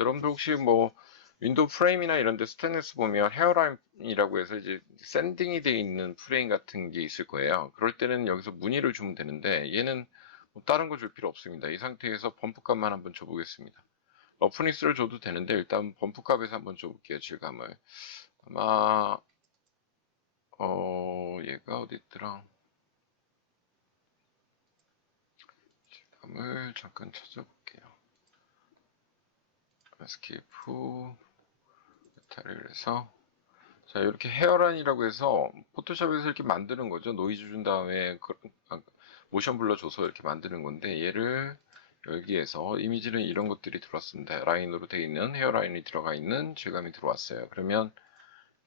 여러분들 혹시 뭐 윈도우 프레임이나 이런 데 스테인리스 보면 헤어라인이라고 해서 이제 샌딩이 되어 있는 프레임 같은 게 있을 거예요. 그럴 때는 여기서 무늬를 주면 되는데 얘는 뭐 다른 거 줄 필요 없습니다. 이 상태에서 범프 값만 한번 줘보겠습니다. 러프니스를 줘도 되는데 일단 범프 값에서 한번 줘볼게요. 질감을. 아마 얘가 어디 있더라? 질감을 잠깐 찾아볼게요. 에스케이프 메탈을 해서 자, 이렇게 헤어라인이라고 해서 포토샵에서 이렇게 만드는 거죠. 노이즈 준 다음에 모션 블러 줘서 이렇게 만드는 건데 얘를 여기에서 이미지는 이런 것들이 들어왔습니다. 라인으로 되어 있는 헤어라인이 들어가 있는 질감이 들어왔어요. 그러면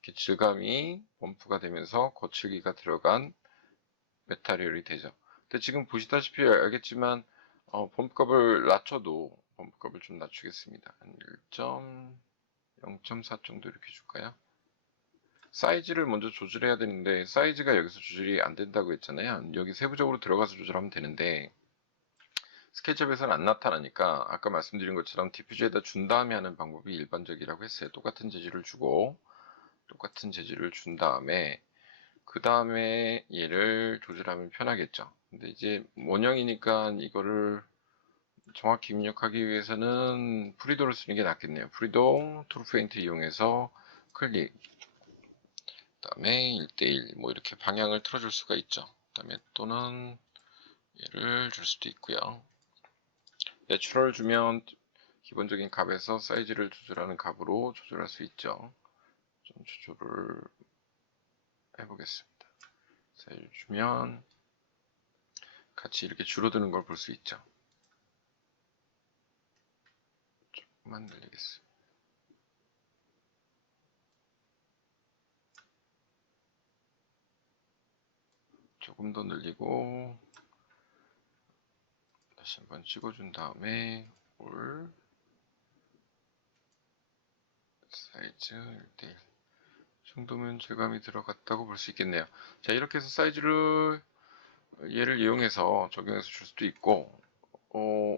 이렇게 질감이 범프가 되면서 거칠기가 들어간 메타리얼이 되죠. 근데 지금 보시다시피 알겠지만 범프값을 낮춰도 범프값을 좀 낮추겠습니다. 한 1.0.4 정도 이렇게 줄까요? 사이즈를 먼저 조절해야 되는데 사이즈가 여기서 조절이 안 된다고 했잖아요. 여기 세부적으로 들어가서 조절하면 되는데 스케치업에서는 안 나타나니까 아까 말씀드린 것처럼 디퓨저에다 준 다음에 하는 방법이 일반적이라고 했어요. 똑같은 재질을 주고 똑같은 재질을 준 다음에 그 다음에 얘를 조절하면 편하겠죠. 근데 이제 원형이니까 이거를 정확히 입력하기 위해서는 프리도를 쓰는 게 낫겠네요. 프리도, 트루페인트 이용해서 클릭, 그 다음에 1대1, 뭐 이렇게 방향을 틀어줄 수가 있죠. 그 다음에 또는 얘를 줄 수도 있고요. 내추럴 주면 기본적인 값에서 사이즈를 조절하는 값으로 조절할 수 있죠. 좀 조절을 해보겠습니다. 사이즈 주면 같이 이렇게 줄어드는 걸 볼 수 있죠. 조금만 늘리겠습니다. 조금 더 늘리고 다시 한번 찍어준 다음에 올 사이즈 1대1 정도면 질감이 들어갔다고 볼 수 있겠네요. 자, 이렇게 해서 사이즈를 얘를 이용해서 적용해서 줄 수도 있고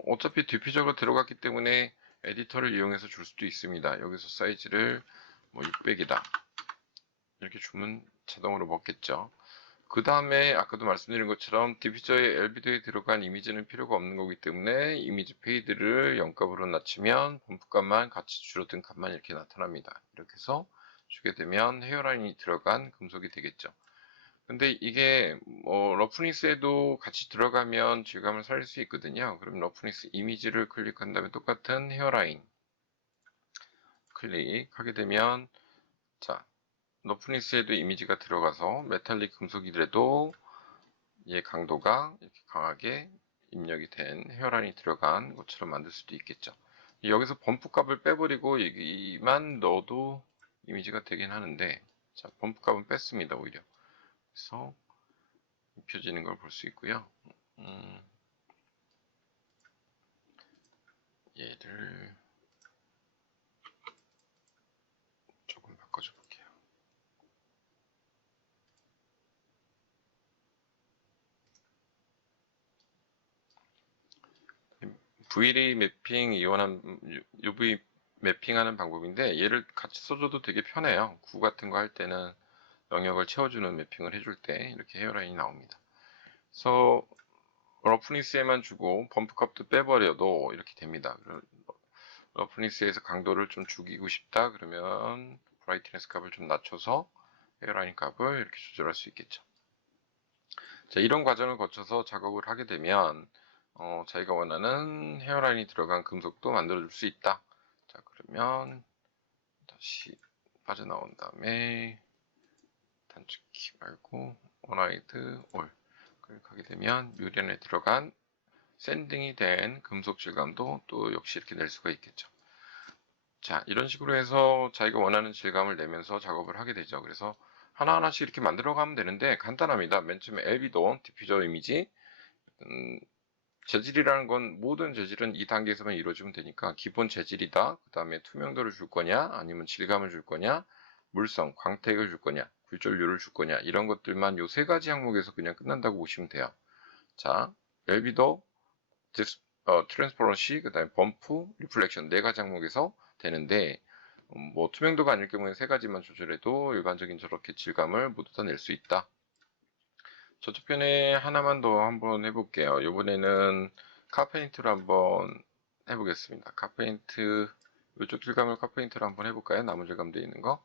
어차피 디퓨저가 들어갔기 때문에 에디터를 이용해서 줄 수도 있습니다. 여기서 사이즈를 뭐 600이다 이렇게 주면 자동으로 먹겠죠. 그 다음에 아까도 말씀드린 것처럼 디퓨저의 엘비도에 들어간 이미지는 필요가 없는 거기 때문에 이미지 페이드를 0값으로 낮추면 범프값만 같이 줄어든 값만 이렇게 나타납니다. 이렇게 해서 주게 되면 헤어라인이 들어간 금속이 되겠죠. 근데 이게 러프니스에도 같이 들어가면 질감을 살릴 수 있거든요. 그럼 러프니스 이미지를 클릭한 다음에 똑같은 헤어라인 클릭하게 되면 자, 러프니스에도 이미지가 들어가서 메탈릭 금속이더라도 얘 강도가 이렇게 강하게 입력이 된 헤어라인이 들어간 것처럼 만들 수도 있겠죠. 여기서 범프 값을 빼버리고 여기만 넣어도 이미지가 되긴 하는데 자, 범프 값은 뺐습니다. 오히려. 그래서 입혀지는 걸 볼 수 있고요. 얘를 조금 바꿔줘 볼게요. VLA 매핑 이용한 UV 매핑하는 방법인데 얘를 같이 써줘도 되게 편해요. 구 같은 거 할 때는 영역을 채워주는 매핑을 해줄 때 이렇게 헤어라인이 나옵니다. 그래서 러프니스에만 주고 범프 값도 빼버려도 이렇게 됩니다. 러프니스에서 강도를 좀 죽이고 싶다 그러면 브라이트니스 값을 좀 낮춰서 헤어라인 값을 이렇게 조절할 수 있겠죠. 자, 이런 과정을 거쳐서 작업을 하게 되면 자기가 원하는 헤어라인이 들어간 금속도 만들어 줄 수 있다. 자, 그러면 다시 빠져나온 다음에 단축키 말고 원하이드 올 클릭하게 되면 뮤련에 들어간 샌딩이 된 금속 질감도 또 역시 이렇게 낼 수가 있겠죠. 자, 이런 식으로 해서 자기가 원하는 질감을 내면서 작업을 하게 되죠. 그래서 하나하나씩 이렇게 만들어 가면 되는데 간단합니다. 맨 처음에 엘비도 디퓨저 이미지 재질이라는 건 모든 재질은 이 단계에서만 이루어지면 되니까 기본 재질이다. 그 다음에 투명도를 줄 거냐 아니면 질감을 줄 거냐 물성, 광택을 줄 거냐 굴절률을 줄 거냐 이런 것들만 요 세 가지 항목에서 그냥 끝난다고 보시면 돼요. 자, 엘비도 트랜스퍼런시, 그 다음에 범프, 리플렉션 네 가지 항목에서 되는데 뭐 투명도가 아닐 경우에 세 가지만 조절해도 일반적인 저렇게 질감을 모두 다 낼 수 있다. 저쪽 편에 하나만 더 한번 해볼게요. 이번에는 카페인트로 한번 해보겠습니다. 카페인트 이쪽 질감을 카페인트로 한번 해볼까요? 나무 질감 되어 있는 거.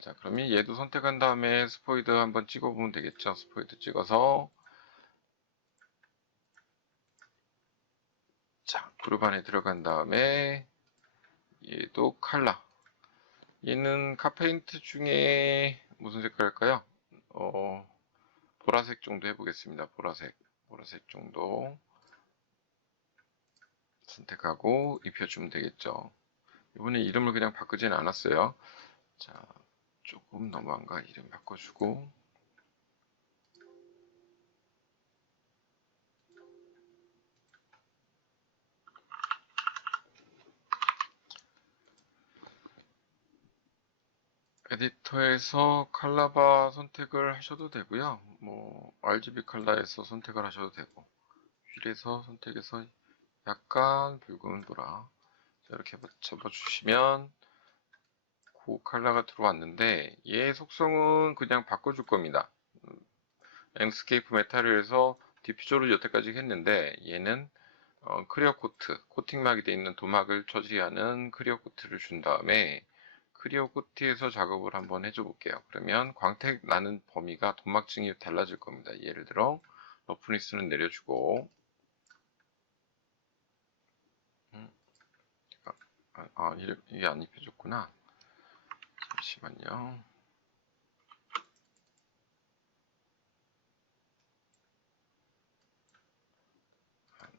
자, 그러면 얘도 선택한 다음에 스포이드 한번 찍어보면 되겠죠. 스포이드 찍어서 자, 그룹 안에 들어간 다음에 얘도 칼라. 얘는 카페인트 중에 무슨 색깔 할까요? 보라색 정도 해보겠습니다. 보라색 정도 선택하고 입혀주면 되겠죠. 이번에 이름을 그냥 바꾸지는 않았어요. 자, 조금 너무한가? 이름 바꿔주고 에디터에서 칼라바 선택을 하셔도 되고요. 뭐 RGB 칼라에서 선택을 하셔도 되고 휠에서 선택해서 약간 붉은 보라 이렇게 접어주시면 그 칼라가 들어왔는데 얘 속성은 그냥 바꿔줄 겁니다. 앵스케이프 메탈리오에서 디퓨저를 여태까지 했는데 얘는 클리어 코트, 코팅막이 되어 있는 도막을 처리하는 클리어 코트를 준 다음에 클리어 코트에서 작업을 한번 해줘 볼게요. 그러면 광택 나는 범위가 도막층이 달라질 겁니다. 예를 들어 러프니스는 내려주고 이게 안 입혀졌구나. 잠시만요.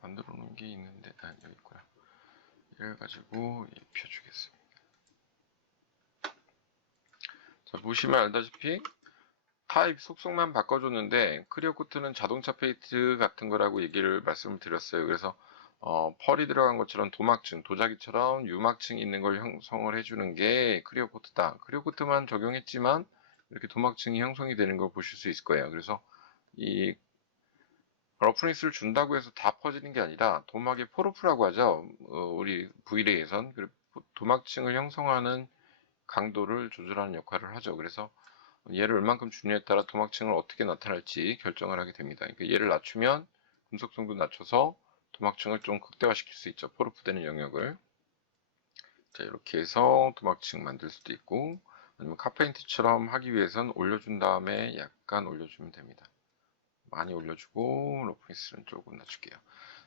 만들어 놓은 게 있는데 여기 있구나. 이걸 가지고 입혀주겠습니다. 자, 보시면 알다시피 타입 속성만 바꿔줬는데 클리어 코트는 자동차 페인트 같은 거라고 말씀을 드렸어요. 그래서 펄이 들어간 것처럼 도막층, 도자기처럼 유막층이 있는 걸 형성을 해주는 게 클리어 코트다. 클리어 코트만 적용했지만 이렇게 도막층이 형성이 되는 걸 보실 수 있을 거예요. 그래서 이 러프니스를 준다고 해서 다 퍼지는 게 아니라 도막의 포로프라고 하죠. 우리 V레이에선 도막층을 형성하는 강도를 조절하는 역할을 하죠. 그래서 얘를 얼만큼 주느냐에 따라 도막층을 어떻게 나타날지 결정을 하게 됩니다. 그러니까 얘를 낮추면 금속성도 낮춰서 도막층을 좀 극대화시킬 수 있죠. 포르프되는 영역을. 자, 이렇게 해서 도막층 만들 수도 있고 아니면 카페인트처럼 하기 위해선 올려준 다음에 약간 올려주면 됩니다. 많이 올려주고 러프니스는 조금 낮출게요.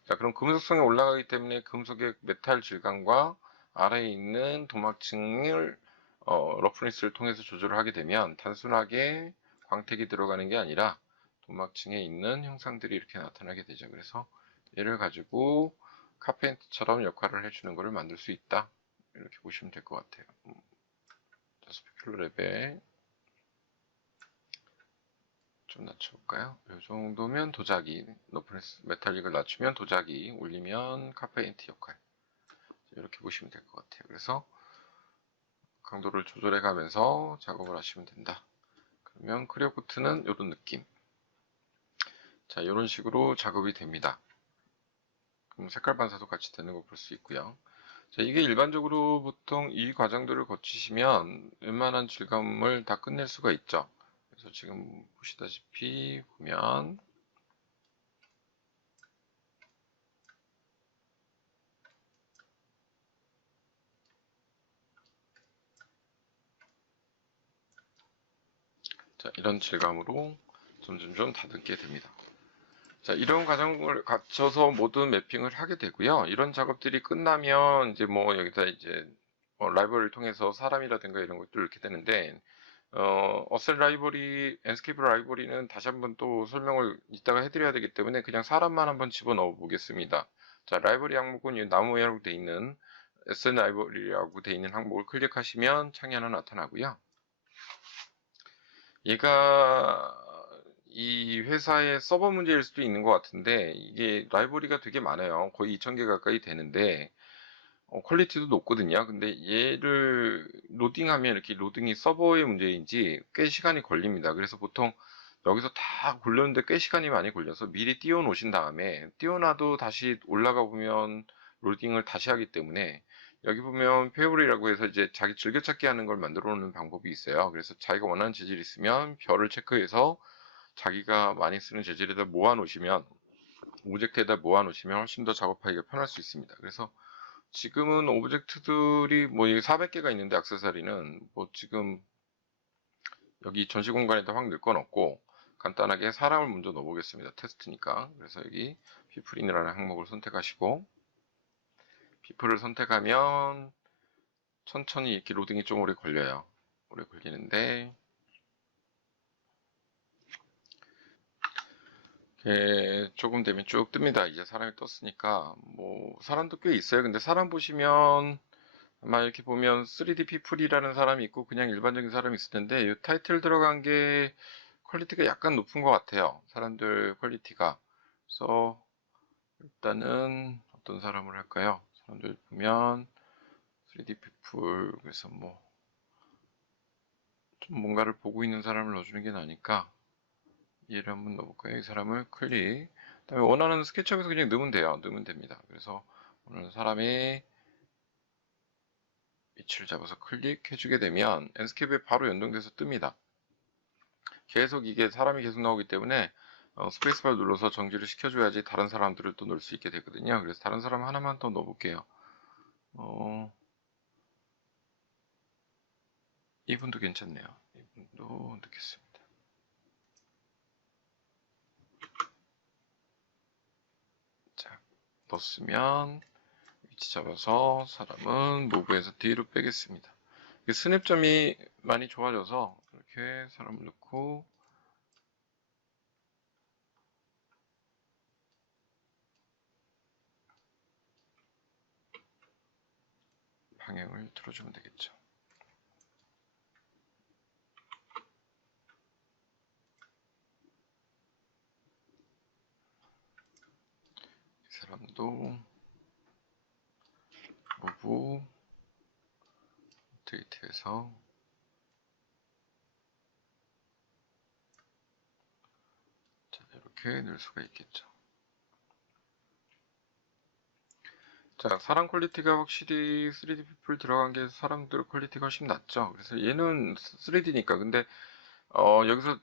자, 그럼 금속성이 올라가기 때문에 금속의 메탈 질감과 아래에 있는 도막층을 러프니스를 통해서 조절을 하게 되면 단순하게 광택이 들어가는 게 아니라 도막층에 있는 형상들이 이렇게 나타나게 되죠. 그래서 얘를 가지고 카페인트처럼 역할을 해주는 것을 만들 수 있다. 이렇게 보시면 될 것 같아요. 스페큘러 레벨 좀 낮춰볼까요? 이 정도면 도자기, 러프니스 메탈릭을 낮추면 도자기, 올리면 카페인트 역할. 이렇게 보시면 될 것 같아요. 그래서 강도를 조절해 가면서 작업을 하시면 된다. 그러면 클리어 코트는 이런 느낌. 자, 이런 식으로 작업이 됩니다. 그럼 색깔 반사도 같이 되는 거 볼 수 있고요. 자, 이게 일반적으로 보통 이 과정들을 거치시면 웬만한 질감을 다 끝낼 수가 있죠. 그래서 지금 보시다시피 보면 자, 이런 질감으로 점점점 다듬게 됩니다. 자, 이런 과정을 갖춰서 모든 매핑을 하게 되고요. 이런 작업들이 끝나면 이제 뭐 여기다 이제 라이브러리를 통해서 사람이라든가 이런 것들 이렇게 되는데 어셀 라이브러리, 엔스케이프 라이브러리는 다시 한번 또 설명을 이따가 해드려야 되기 때문에 그냥 사람만 한번 집어넣어 보겠습니다. 자, 라이브러리 항목은 이 나무 모양으로 되어 있는 SN 라이브러리라고 되어 있는 항목을 클릭하시면 창이 하나 나타나고요. 얘가 이 회사의 서버 문제일 수도 있는 것 같은데 이게 라이브러리가 되게 많아요. 거의 2000개 가까이 되는데 퀄리티도 높거든요. 근데 얘를 로딩하면 이렇게 로딩이 서버의 문제인지 꽤 시간이 걸립니다. 그래서 보통 여기서 다 굴렸는데 꽤 시간이 많이 걸려서 미리 띄워 놓으신 다음에 띄워놔도 다시 올라가 보면 로딩을 다시 하기 때문에 여기 보면 페어블이라고 해서 이제 자기 즐겨찾기 하는 걸 만들어 놓는 방법이 있어요. 그래서 자기가 원하는 재질이 있으면 별을 체크해서 자기가 많이 쓰는 재질에다 모아 놓으시면 오브젝트에다 모아 놓으시면 훨씬 더 작업하기가 편할 수 있습니다. 그래서 지금은 오브젝트들이 뭐 400개가 있는데 액세서리는 뭐 지금 여기 전시 공간에다 확 넣을 건 없고 간단하게 사람을 먼저 넣어보겠습니다. 테스트니까. 그래서 여기 피플인이라는 항목을 선택하시고 피플을 선택하면 천천히 이렇게 로딩이 좀 오래 걸려요. 오래 걸리는데 조금 되면 쭉 뜹니다. 이제 사람이 떴으니까 뭐 사람도 꽤 있어요. 근데 사람 보시면 아마 이렇게 보면 3D 피플이라는 사람이 있고 그냥 일반적인 사람이 있을 텐데 이 타이틀 들어간 게 퀄리티가 약간 높은 것 같아요. 사람들 퀄리티가. 그래서 일단은 어떤 사람을 할까요? 사람들 보면 3D 피플 그래서 뭐 좀 뭔가를 보고 있는 사람을 넣어주는 게 나으니까 얘를 한번 넣어볼까요? 이 사람을 클릭. 그다음에 원하는 스케치업에서 그냥 넣으면 돼요. 넣으면 됩니다. 그래서 원하는 사람의 위치를 잡아서 클릭해주게 되면 엔스케이프에 바로 연동돼서 뜹니다. 계속 이게 사람이 계속 나오기 때문에 스페이스바를 눌러서 정지를 시켜줘야지 다른 사람들을 또 넣을 수 있게 되거든요. 그래서 다른 사람 하나만 더 넣어볼게요. 이분도 괜찮네요. 이분도 넣겠습니다. 자, 넣었으면 위치 잡아서 사람은 무브에서 뒤로 빼겠습니다. 스냅점이 많이 좋아져서 이렇게 사람을 넣고 방향을 틀어주면 되겠죠. 이 사람도 무브 업데이트해서 이렇게 넣을 수가 있겠죠. 자, 사람 퀄리티가 확실히 3D 피플 들어간 게 사람들 퀄리티가 훨씬 낮죠. 그래서 얘는 3D니까. 근데 여기서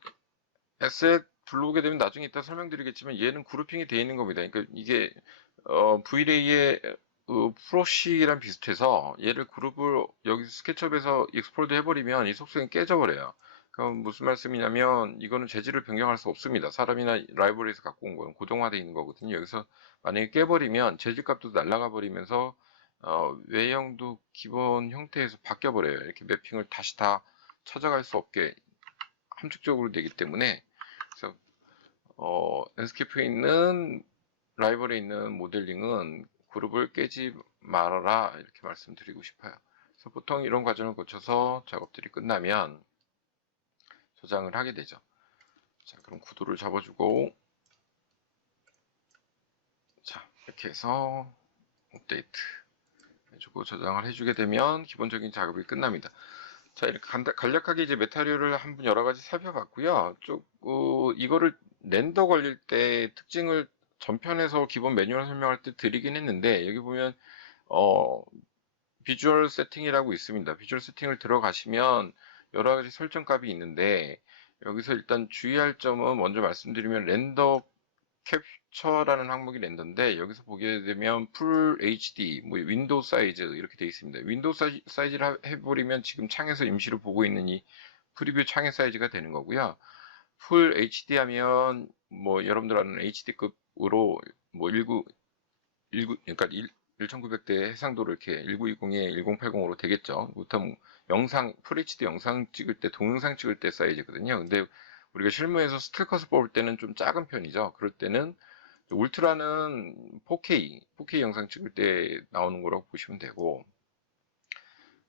에셋 불러오게 되면 나중에 이따 설명드리겠지만 얘는 그룹핑이 되어 있는 겁니다. 그러니까 이게 V-Ray의 프로시랑 비슷해서 얘를 그룹을 여기 스케치업에서 익스포드 해버리면 이 속성이 깨져버려요. 그럼 무슨 말씀이냐면 이거는 재질을 변경할 수 없습니다. 사람이나 라이브러리에서 갖고 온 거는 고정화되어 있는 거거든요. 여기서 만약에 깨버리면 재질값도 날아가 버리면서 외형도 기본 형태에서 바뀌어 버려요. 이렇게 매핑을 다시 다 찾아갈 수 없게 함축적으로 되기 때문에 그래서 랜스케이프에 있는 라이벌에 있는 모델링은 그룹을 깨지 말아라 이렇게 말씀드리고 싶어요. 그래서 보통 이런 과정을 거쳐서 작업들이 끝나면 저장을 하게 되죠. 자, 그럼 구도를 잡아주고 자, 이렇게 해서 업데이트 해주고 저장을 해주게 되면 기본적인 작업이 끝납니다. 자, 이렇게 간략하게 이제 메타리얼을 한번 여러 가지 살펴봤고요. 이거를 렌더 걸릴 때 특징을 전편에서 기본 매뉴얼 설명할 때 드리긴 했는데, 여기 보면, 비주얼 세팅이라고 있습니다. 비주얼 세팅을 들어가시면 여러 가지 설정값이 있는데, 여기서 일단 주의할 점은 먼저 말씀드리면 렌더 캡처라는 항목이 렌더인데 여기서 보게 되면 풀 HD, 뭐 윈도우 사이즈 이렇게 되어 있습니다. 윈도우 사이즈를 해버리면 지금 창에서 임시로 보고 있는 이 프리뷰 창의 사이즈가 되는 거고요. 풀 HD 하면 뭐 여러분들 아는 HD급으로 뭐 19 그러니까 1900대 해상도로 이렇게 1920에 1080으로 되겠죠. 보통 영상 풀 HD 영상 찍을 때 동영상 찍을 때 사이즈거든요. 근데 우리가 실무에서 스틸컷을 뽑을 때는 좀 작은 편이죠. 그럴 때는 울트라는 4K 영상 찍을 때 나오는 거라고 보시면 되고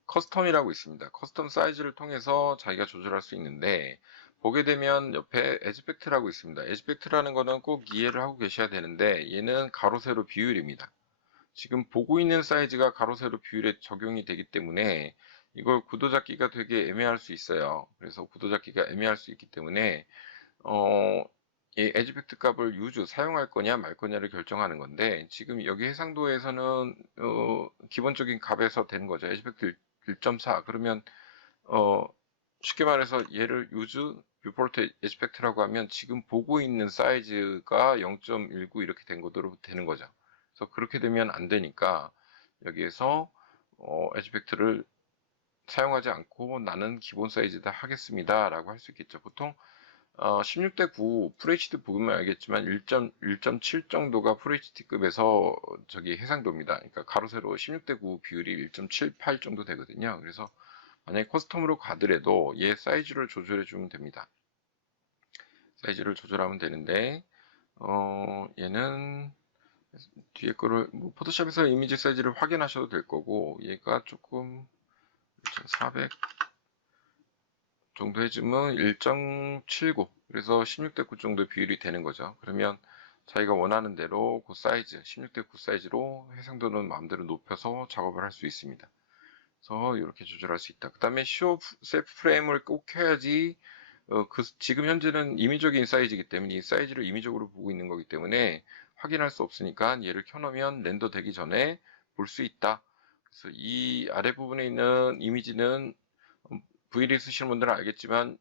커스텀이라고 있습니다. 커스텀 사이즈를 통해서 자기가 조절할 수 있는데 보게 되면 옆에 에지펙트라고 있습니다. 에지펙트라는 거는 꼭 이해를 하고 계셔야 되는데 얘는 가로 세로 비율입니다. 지금 보고 있는 사이즈가 가로 세로 비율에 적용이 되기 때문에 이걸 구도 잡기가 되게 애매할 수 있어요. 그래서 구도 잡기가 애매할 수 있기 때문에 이 에지펙트 값을 사용할 거냐 말 거냐를 결정하는 건데 지금 여기 해상도에서는 기본적인 값에서 되는 거죠. 에지펙트 1.4 그러면 쉽게 말해서 얘를 뷰포트 에지펙트라고 하면 지금 보고 있는 사이즈가 0.19 이렇게 된 거로 되는 거죠. 그래서 그렇게 되면 안 되니까 여기에서 에지펙트를 사용하지 않고 나는 기본 사이즈다 하겠습니다 라고 할 수 있겠죠. 보통 16대 9 FHD 보면 알겠지만 1.7 정도가 FHD급에서 저기 해상도입니다. 그러니까 가로 세로 16대 9 비율이 1.78 정도 되거든요. 그래서 만약에 커스텀으로 가더라도 얘 사이즈를 조절해 주면 됩니다. 사이즈를 조절하면 되는데 얘는 뒤에 거를 뭐 포토샵에서 이미지 사이즈를 확인하셔도 될 거고 얘가 조금 1400 정도 해주면 1.79 그래서 16대 9 정도 비율이 되는 거죠. 그러면 자기가 원하는 대로 그 사이즈 16대 9 사이즈로 해상도는 마음대로 높여서 작업을 할 수 있습니다. 그래서 이렇게 조절할 수 있다. 그 다음에 쇼 셀프 프레임을 꼭 켜야지 지금 현재는 임의적인 사이즈이기 때문에 이 사이즈를 임의적으로 보고 있는 거기 때문에 확인할 수 없으니까 얘를 켜놓으면 렌더 되기 전에 볼 수 있다. 그래서 이 아래 부분에 있는 이미지는 VLE 쓰시는 분들은 알겠지만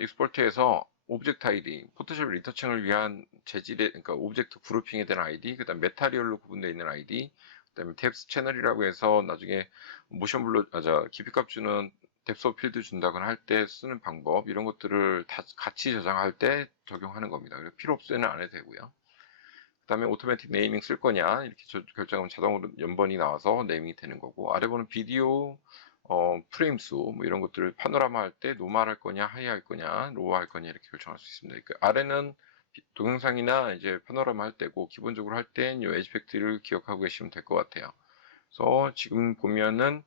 익스포트해서 오브젝트 아이디, 포토샵 리터칭을 위한 재질의, 그러니까 오브젝트 그룹핑에 대한 아이디, 그 다음 메타리얼로 구분되어 있는 아이디, 그 다음에 뎁스 채널이라고 해서 나중에 모션 블루, 깊이값 주는 뎁스 필드 준다거나 할 때 쓰는 방법, 이런 것들을 다 같이 저장할 때 적용하는 겁니다. 그래서 필요 없을 때는 안 해도 되고요. 그 다음에 오토매틱 네이밍 쓸 거냐, 이렇게 결정하면 자동으로 연번이 나와서 네이밍이 되는 거고, 아래 보는 비디오, 프레임 수, 뭐 이런 것들을 파노라마 할 때 노멀 할 거냐, 하이 할 거냐, 로우 할 거냐, 이렇게 결정할 수 있습니다. 그 아래는 동영상이나 이제 파노라마 할 때고, 기본적으로 할 땐 이 에지팩트를 기억하고 계시면 될 것 같아요. 그래서 지금 보면은,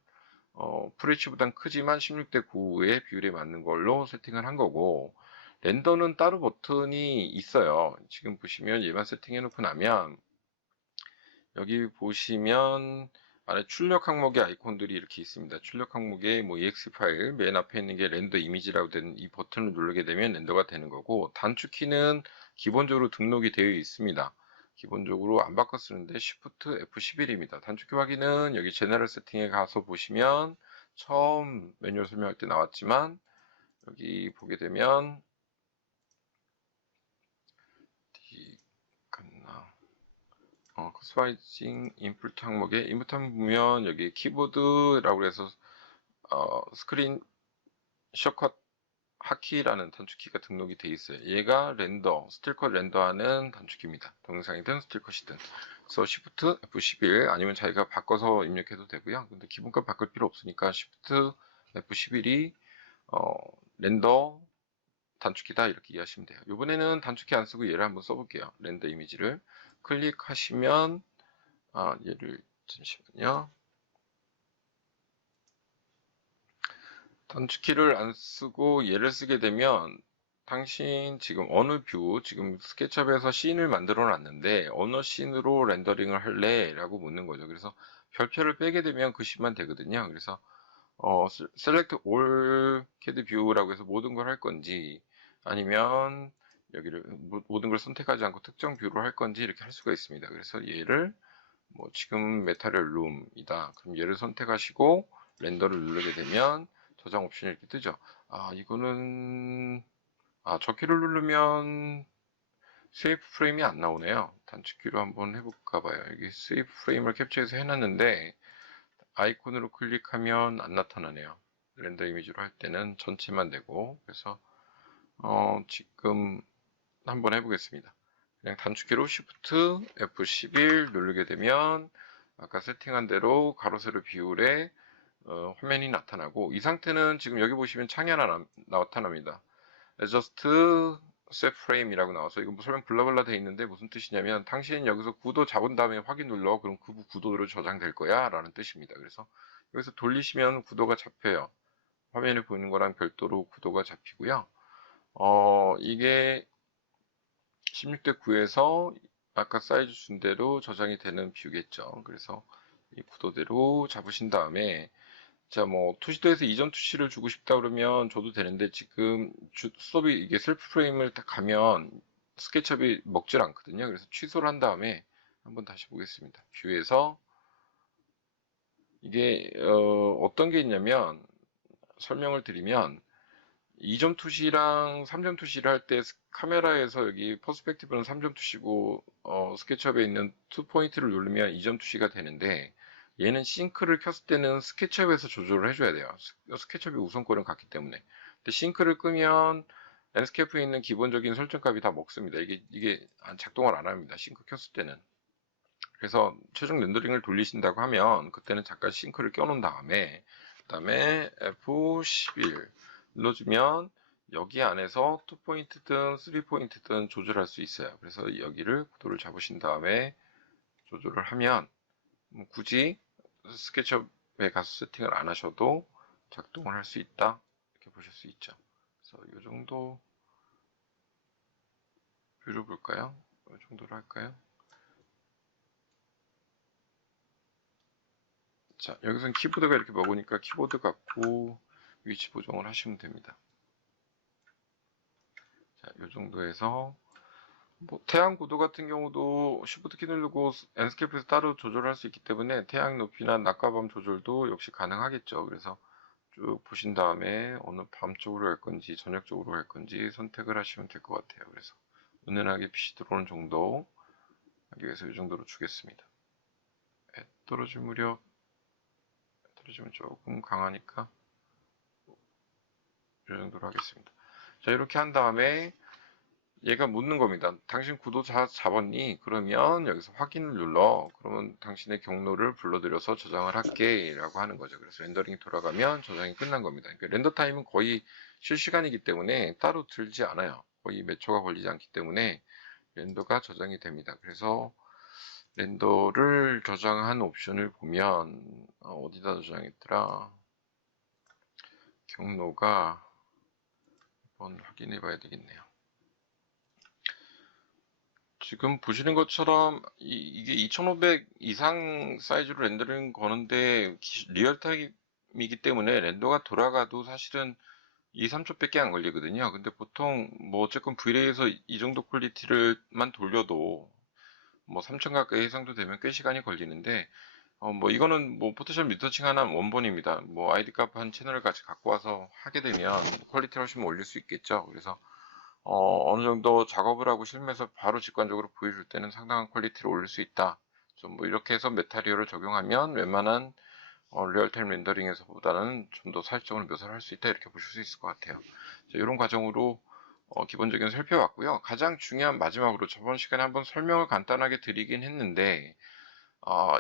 FHD보단 크지만 16대 9의 비율에 맞는 걸로 세팅을 한 거고, 렌더는 따로 버튼이 있어요. 지금 보시면 일반 세팅해 놓고 나면, 여기 보시면 안에 출력 항목의 아이콘들이 이렇게 있습니다. 출력 항목에 뭐 exe 파일, 맨 앞에 있는 게 렌더 이미지라고 되는 이 버튼을 누르게 되면 렌더가 되는 거고, 단축키는 기본적으로 등록이 되어 있습니다. 기본적으로 안 바꿔 쓰는데 Shift F11입니다. 단축키 확인은 여기 제너럴 세팅에 가서 보시면 처음 매뉴얼 설명할 때 나왔지만, 여기 보게 되면 커스터마이징 인풋 항목에 인풋 항목 보면 여기 키보드라고 해서 스크린 셔컷 하키라는 단축키가 등록이 되어 있어요. 얘가 렌더, 스틸컷 렌더하는 단축키입니다. 동영상이든 스틸컷이든. 그래서 Shift F11 아니면 자기가 바꿔서 입력해도 되고요. 근데 기본값 바꿀 필요 없으니까 Shift F11이 렌더 단축키다 이렇게 이해하시면 돼요. 이번에는 단축키 안 쓰고 얘를 한번 써볼게요. 렌더 이미지를 클릭하시면 얘를 잠시만요. 단축키를 안 쓰고 얘를 쓰게 되면 당신 지금 어느 뷰, 지금 스케치업에서 씬을 만들어 놨는데 어느 씬으로 렌더링을 할래? 라고 묻는 거죠. 그래서 별표를 빼게 되면 그 씬만 되거든요. 그래서 Select All CAD View라고 해서 모든 걸 할 건지 아니면 여기를 모든 걸 선택하지 않고 특정 뷰로 할 건지 이렇게 할 수가 있습니다. 그래서 얘를 뭐 지금 메타리얼 룸이다. 그럼 얘를 선택하시고 렌더를 누르게 되면 저장 옵션이 이렇게 뜨죠. 이거는 저키를 누르면 세이프 프레임이 안 나오네요. 단축키로 한번 해볼까 봐요. 여기 세이프 프레임을 캡처해서 해놨는데 아이콘으로 클릭하면 안 나타나네요. 렌더 이미지로 할 때는 전체만 되고 그래서 지금 한번 해보겠습니다. 그냥 단축키로 Shift F11 누르게 되면 아까 세팅한 대로 가로 세로 비율에 화면이 나타나고 이 상태는 지금 여기 보시면 창이 하나 나타납니다. Adjust Set Frame이라고 나와서 이거 뭐 설명 블라블라 돼 있는데 무슨 뜻이냐면 당신 여기서 구도 잡은 다음에 확인 눌러 그럼 그 구도로 저장될 거야 라는 뜻입니다. 그래서 여기서 돌리시면 구도가 잡혀요. 화면에 보이는 거랑 별도로 구도가 잡히고요. 이게 16대 9에서 아까 사이즈 준 대로 저장이 되는 뷰겠죠. 그래서 이 구도대로 잡으신 다음에 자, 뭐, 투시도에서 이전 투시를 주고 싶다 그러면 줘도 되는데, 지금 수업이 이게 셀프 프레임을 딱 가면 스케치업이 먹질 않거든요. 그래서 취소를 한 다음에 한번 다시 보겠습니다. 뷰에서 이게, 어떤 게 있냐면, 설명을 드리면, 2점 투시랑 3점 투시를 할 때 카메라에서 여기 퍼스펙티브는 3점 투시고, 스케치업에 있는 투 포인트를 누르면 2점 투시가 되는데, 얘는 싱크를 켰을 때는 스케치업에서 조절을 해줘야 돼요. 스케치업이 우선권을 갖기 때문에. 근데 싱크를 끄면 랜드스케이프에 있는 기본적인 설정값이 다 먹습니다. 이게 작동을 안 합니다. 싱크 켰을 때는. 그래서 최종 렌더링을 돌리신다고 하면 그때는 잠깐 싱크를 껴놓은 다음에 그다음에 F11 눌러주면 여기 안에서 2포인트든 3포인트든 조절할 수 있어요. 그래서 여기를 구도를 잡으신 다음에 조절을 하면 굳이 스케치업에 가서 세팅을 안 하셔도 작동을 할 수 있다. 이렇게 보실 수 있죠. 그래서 이 정도 뷰를 볼까요? 이 정도로 할까요? 자, 여기서는 키보드가 이렇게 먹으니까 키보드 갖고 위치 보정을 하시면 됩니다. 자, 이 정도에서 뭐 태양 구도 같은 경우도 Shift 키 누르고 엔스케이프에서 따로 조절할 수 있기 때문에 태양 높이나 낮과 밤 조절도 역시 가능하겠죠. 그래서 쭉 보신 다음에 어느 밤 쪽으로 갈 건지 저녁 쪽으로 갈 건지 선택을 하시면 될 것 같아요. 그래서 은은하게 빛이 들어오는 정도 하기 위해서 이 정도로 주겠습니다. 떨어질 무렵 떨어지면 조금 강하니까 이 정도로 하겠습니다. 자, 이렇게 한 다음에 얘가 묻는 겁니다. 당신 구도 잡았니? 그러면 여기서 확인을 눌러. 그러면 당신의 경로를 불러들여서 저장을 할게 라고 하는 거죠. 그래서 렌더링이 돌아가면 저장이 끝난 겁니다. 그러니까 렌더 타임은 거의 실시간이기 때문에 따로 들지 않아요. 거의 몇 초가 걸리지 않기 때문에 렌더가 저장이 됩니다. 그래서 렌더를 저장한 옵션을 보면 어디다 저장했더라? 경로가 한번 확인해 봐야 되겠네요. 지금 보시는 것처럼 이게 2500 이상 사이즈로 렌더링 거는데 리얼타임이기 때문에 렌더가 돌아가도 사실은 2, 3초밖에 안 걸리거든요. 근데 보통 뭐 어쨌건 브이레이에서 이 정도 퀄리티를만 돌려도 뭐 3000 가까이 해상도 되면 꽤 시간이 걸리는데 뭐 이거는 뭐 포토샵 리터칭 하나 원본입니다. 뭐 아이디 값 한 채널을 같이 갖고 와서 하게 되면 퀄리티를 훨씬 올릴 수 있겠죠. 그래서 어느 정도 작업을 하고 실무에서 바로 직관적으로 보여줄 때는 상당한 퀄리티를 올릴 수 있다. 좀 뭐 이렇게 해서 메타리얼을 적용하면 웬만한 리얼타임 렌더링에서보다는 좀 더 사실적으로 묘사를 할 수 있다 이렇게 보실 수 있을 것 같아요. 자, 이런 과정으로 기본적인 살펴봤고요. 가장 중요한 마지막으로 저번 시간에 한번 설명을 간단하게 드리긴 했는데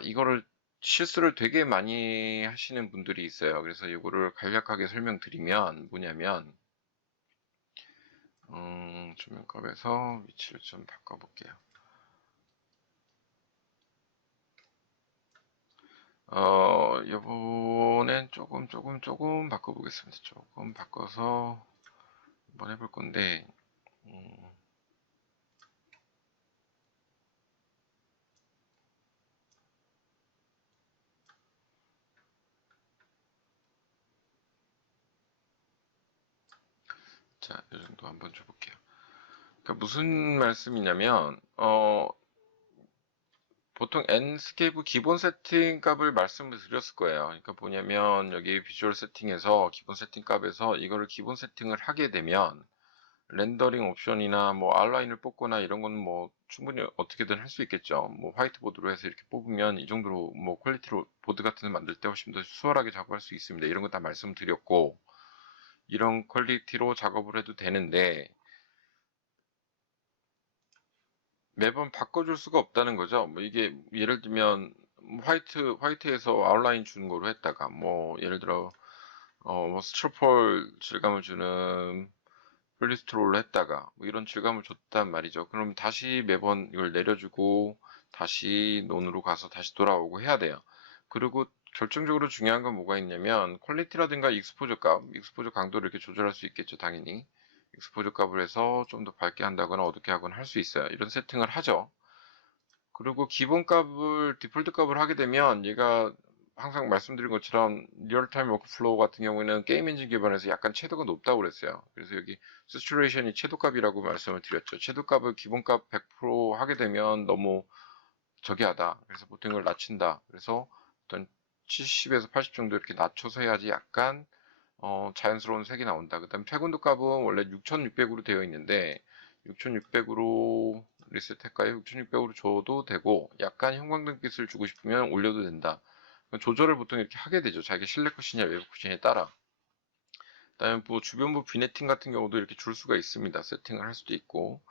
이거를 실수를 되게 많이 하시는 분들이 있어요. 그래서 이거를 간략하게 설명드리면 뭐냐면 조명값에서 위치를 좀 바꿔볼게요. 이번엔 조금 바꿔보겠습니다. 조금 바꿔서 한번 해볼 건데, 음, 자, 이 정도 한번 줘볼게요. 그러니까 무슨 말씀이냐면, 보통 Ns케이프 기본 세팅 값을 말씀을 드렸을 거예요. 그러니까 뭐냐면, 여기 비주얼 세팅에서 기본 세팅 값에서 이거를 기본 세팅을 하게 되면, 렌더링 옵션이나 뭐 R라인을 뽑거나 이런 건 뭐 충분히 어떻게든 할 수 있겠죠. 뭐 화이트보드로 해서 이렇게 뽑으면 이 정도로 뭐 퀄리티로 보드 같은 거 만들 때 훨씬 더 수월하게 작업할 수 있습니다. 이런 거 다 말씀드렸고 이런 퀄리티로 작업을 해도 되는데 매번 바꿔줄 수가 없다는 거죠. 뭐 이게 예를 들면 화이트에서 아웃라인 주는 거로 했다가 뭐 예를 들어 뭐 스트로폴 질감을 주는 폴리스트롤로 했다가 뭐 이런 질감을 줬단 말이죠. 그럼 다시 매번 이걸 내려주고 다시 논으로 가서 다시 돌아오고 해야 돼요. 그리고 결정적으로 중요한 건 뭐가 있냐면 퀄리티라든가 익스포저 강도를 이렇게 조절할 수 있겠죠, 당연히. 익스포저 값을 해서 좀 더 밝게 한다거나 어둡게 하거나 할 수 있어요. 이런 세팅을 하죠. 그리고 기본 값을 디폴트 값을 하게 되면 얘가 항상 말씀드린 것처럼 리얼타임 워크플로우 같은 경우에는 게임 엔진 기반에서 약간 채도가 높다고 그랬어요. 그래서 여기 스튜레이션이 채도값이라고 말씀을 드렸죠. 채도값을 기본값 100% 하게 되면 너무 저기 하다. 그래서 보통 이걸 낮춘다. 그래서 어떤 70에서 80 정도 이렇게 낮춰서 해야지 약간 자연스러운 색이 나온다. 그 다음에 태군도 값은 원래 6600으로 되어 있는데 6600으로 리셋할까요? 6600으로 줘도 되고 약간 형광등빛을 주고 싶으면 올려도 된다. 조절을 보통 이렇게 하게 되죠. 자기 실내 컷이냐 외부 컷이냐에 따라. 그다음에 뭐 주변부 비네팅 같은 경우도 이렇게 줄 수가 있습니다. 세팅을 할 수도 있고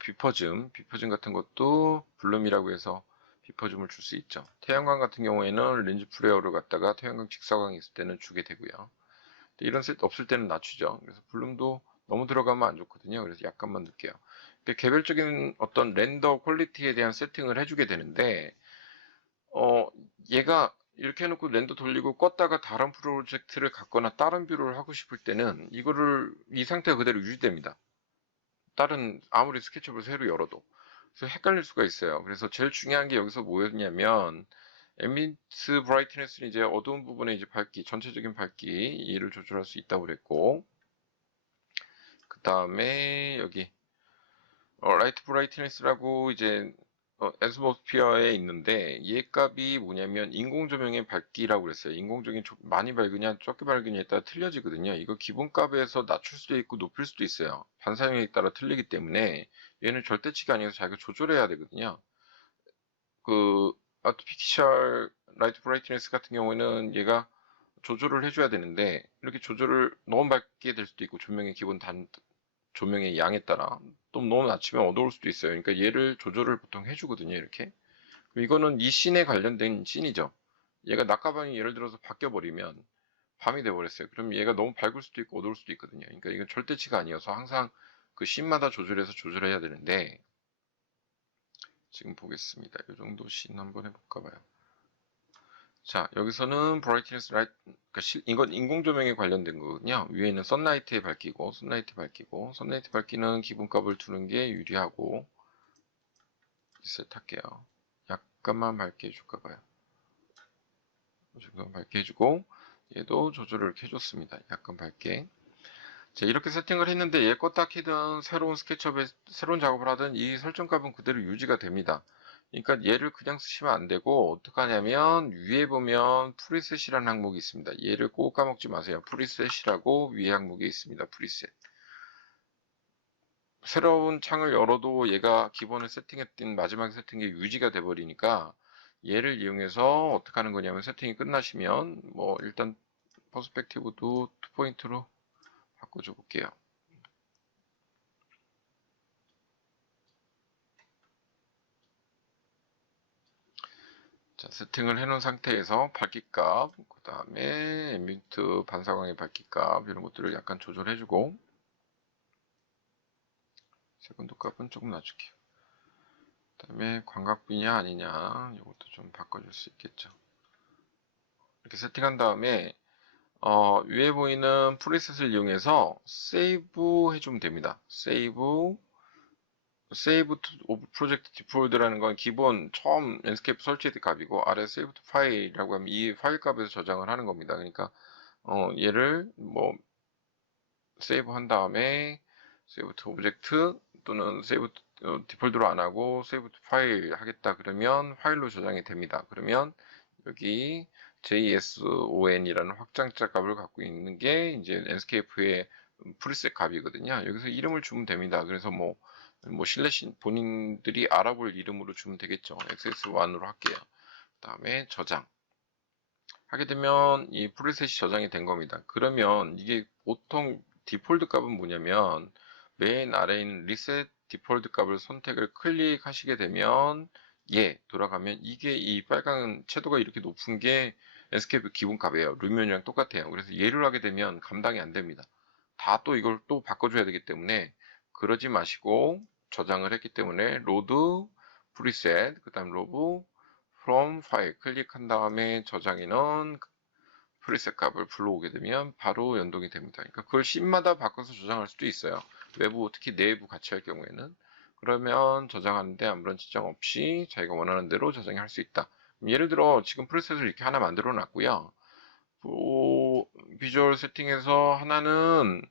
비퍼즘 같은 것도 블룸이라고 해서 비퍼줌을 줄 수 있죠. 태양광 같은 경우에는 렌즈 플레어를 갖다가 태양광 직사광이 있을 때는 주게 되고요. 이런 셋 없을 때는 낮추죠. 그래서 블룸도 너무 들어가면 안 좋거든요. 그래서 약간만 넣을게요. 개별적인 어떤 렌더 퀄리티에 대한 세팅을 해주게 되는데, 얘가 이렇게 해놓고 렌더 돌리고 껐다가 다른 프로젝트를 갖거나 다른 뷰를 하고 싶을 때는 이 상태가 그대로 유지됩니다. 다른 아무리 스케치업을 새로 열어도. 그래서 헷갈릴 수가 있어요. 그래서 제일 중요한 게 여기서 뭐였냐면 앰비트 브라이트니스는 이제 어두운 부분에 이제 전체적인 밝기를 조절할 수 있다고 그랬고, 그 다음에 여기 라이트 브라이트니스라고 이제 앰스모스피어에 있는데 얘 값이 뭐냐면 인공조명의 밝기라고 그랬어요. 인공조명이 많이 밝으냐 적게 밝으냐에 따라 틀려지거든요. 이거 기본값에서 낮출 수도 있고 높일 수도 있어요. 반사형에 따라 틀리기 때문에 얘는 절대치가 아니어서 자기가 조절해야 되거든요. 그 아티피셜 라이트 브라이트니스 같은 경우에는 얘가 조절을 해줘야 되는데 이렇게 조절을 너무 밝게 될 수도 있고 조명의 양에 따라 또 너무 낮추면 어두울 수도 있어요. 그러니까 얘를 조절을 보통 해주거든요. 이렇게. 이거는 이 씬에 관련된 씬이죠. 얘가 낮가방이 예를 들어서 바뀌어버리면 밤이 돼버렸어요. 그럼 얘가 너무 밝을 수도 있고 어두울 수도 있거든요. 그러니까 이건 절대치가 아니어서 항상 그 씬마다 조절해서 조절해야 되는데 지금 보겠습니다. 이 정도 씬 한번 해볼까 봐요. 자, 여기서는 brightness light, 그러니까 이건 인공조명에 관련된 거거든요. 위에는 선라이트에 밝히고, 선라이트 밝기는 기본값을 두는 게 유리하고, 리셋 할게요. 약간만 밝게 해줄까 봐요. 이 정도 밝게 해주고, 얘도 조절을 이렇게 해줬습니다. 약간 밝게. 자, 이렇게 세팅을 했는데 얘 껐다 키든 새로운 스케치업에 새로운 작업을 하든 이 설정값은 그대로 유지가 됩니다. 그러니까 얘를 그냥 쓰시면 안 되고 어떻게 하냐면 위에 보면 프리셋이라는 항목이 있습니다. 얘를 꼭 까먹지 마세요. 프리셋이라고 위에 항목이 있습니다. 프리셋. 새로운 창을 열어도 얘가 기본에 세팅했던 마지막 세팅이 유지가 돼 버리니까 얘를 이용해서 어떻게 하는 거냐면 세팅이 끝나시면 뭐 일단 퍼스펙티브도 2포인트로 바꿔줘 볼게요. 자, 세팅을 해놓은 상태에서 밝기값, 그 다음에 앰비언트 반사광의 밝기값 이런 것들을 약간 조절해주고 세븐도 값은 조금 낮출게요. 그 다음에 광각비냐 아니냐 이것도 좀 바꿔줄 수 있겠죠. 이렇게 세팅한 다음에 위에 보이는 프리셋을 이용해서 세이브 해주면 됩니다. 세이브 오브 프로젝트 디폴드라는 건 기본 처음 랜스케이프 설치했던 값이고 아래 세이브 투 파일이라고 하면 이 파일 값에서 저장을 하는 겁니다. 그러니까 얘를 뭐 세이브 한 다음에 세이브 투 오브젝트 또는 세이브 디폴트로 안 하고 세이브 투 파일 하겠다 그러면 파일로 저장이 됩니다. 그러면 여기 JSON이라는 확장자 값을 갖고 있는 게 이제 랜스케이프의 프리셋 값이거든요. 여기서 이름을 주면 됩니다. 그래서 뭐 실내신 본인들이 알아볼 이름으로 주면 되겠죠. XS1으로 할게요. 그 다음에 저장. 하게 되면 이 프리셋이 저장이 된 겁니다. 그러면 이게 보통 디폴트 값은 뭐냐면 맨 아래에 있는 리셋 디폴트 값을 선택을 클릭하시게 되면 돌아가면 이게 이 빨간 채도가 이렇게 높은 게 에스케이프 기본 값이에요. 루미온이랑 똑같아요. 그래서 얘를 하게 되면 감당이 안 됩니다. 다 또 이걸 또 바꿔줘야 되기 때문에 그러지 마시고 저장을 했기 때문에 로드 프리셋 그 다음 로브 from file 클릭한 다음에 저장인원 프리셋 값을 불러오게 되면 바로 연동이 됩니다. 그러니까 그걸 씬마다 바꿔서 저장할 수도 있어요. 외부 특히 내부 같이 할 경우에는 그러면 저장하는데 아무런 지장 없이 자기가 원하는 대로 저장이 할 수 있다. 예를 들어 지금 프리셋을 이렇게 하나 만들어 놨고요. 비주얼 세팅에서 하나는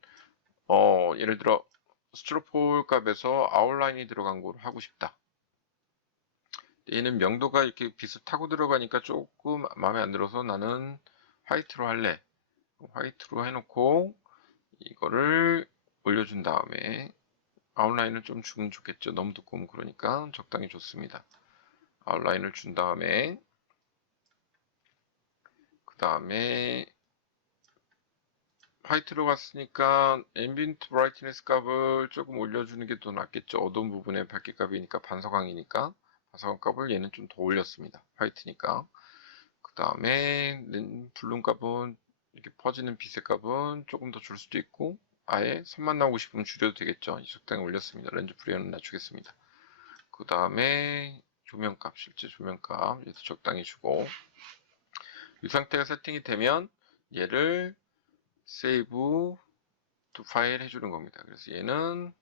예를 들어 스트로폴 값에서 아웃라인이 들어간 거로 하고 싶다. 얘는 명도가 이렇게 비슷하고 들어가니까 조금 마음에 안 들어서 나는 화이트로 할래. 화이트로 해놓고 이거를 올려준 다음에 아웃라인을 좀 주면 좋겠죠. 너무 두꺼우면 그러니까 적당히 좋습니다. 아웃라인을 준 다음에 그 다음에 화이트로 갔으니까 앰비언트 브라이트니스 값을 조금 올려주는 게 더 낫겠죠. 어두운 부분의 밝기 값이니까 반사광이니까 반사광 값을 얘는 좀 더 올렸습니다. 화이트니까. 그 다음에 블룸 값은 이렇게 퍼지는 빛의 값은 조금 더 줄 수도 있고 아예 선만 나오고 싶으면 줄여도 되겠죠. 이 적당히 올렸습니다. 렌즈 프리어는 낮추겠습니다. 그 다음에 조명값, 실제 조명값 얘도 적당히 주고 이 상태가 세팅이 되면 얘를 세이브 투 파일 해주는 겁니다. 그래서 얘는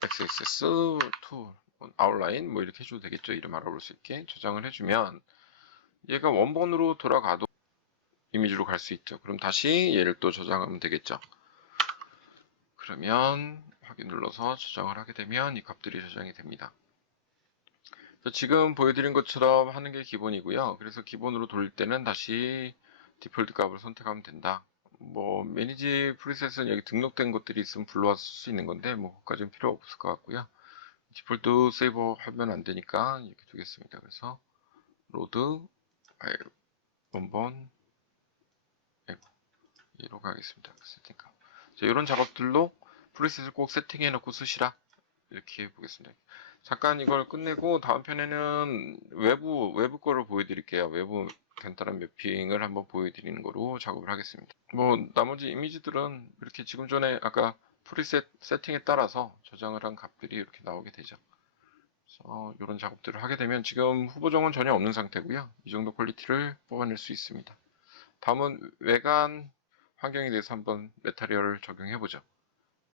XSS2 아웃라인 뭐 이렇게 해줘도 되겠죠. 이름 알아볼 수 있게 저장을 해주면 얘가 원본으로 돌아가도 이미지로 갈 수 있죠. 그럼 다시 얘를 또 저장하면 되겠죠. 그러면 확인 눌러서 저장을 하게 되면 이 값들이 저장이 됩니다. 지금 보여드린 것처럼 하는 게 기본이고요. 그래서 기본으로 돌릴 때는 다시 디폴트 값을 선택하면 된다. 뭐 매니지 프리셋은 여기 등록된 것들이 있으면 불러와서 쓸 수 있는 건데 뭐 그까지는 필요 없을 것 같고요. 디폴트 세이브 하면 안 되니까 이렇게 두겠습니다. 그래서 로드 파일 원본 이로 가겠습니다. 세팅 값. 이런 작업들로 프리셋을 꼭 세팅해 놓고 쓰시라. 이렇게 해보겠습니다. 잠깐 이걸 끝내고 다음 편에는 외부 거를 보여드릴게요. 외부 간단한 매핑을 한번 보여드리는 거로 작업을 하겠습니다. 뭐 나머지 이미지들은 이렇게 지금 전에 아까 프리셋 세팅에 따라서 저장을 한 값들이 이렇게 나오게 되죠. 그래서 이런 작업들을 하게 되면 지금 후보정은 전혀 없는 상태고요. 이 정도 퀄리티를 뽑아낼 수 있습니다. 다음은 외관 환경에 대해서 한번 메타리얼을 적용해 보죠.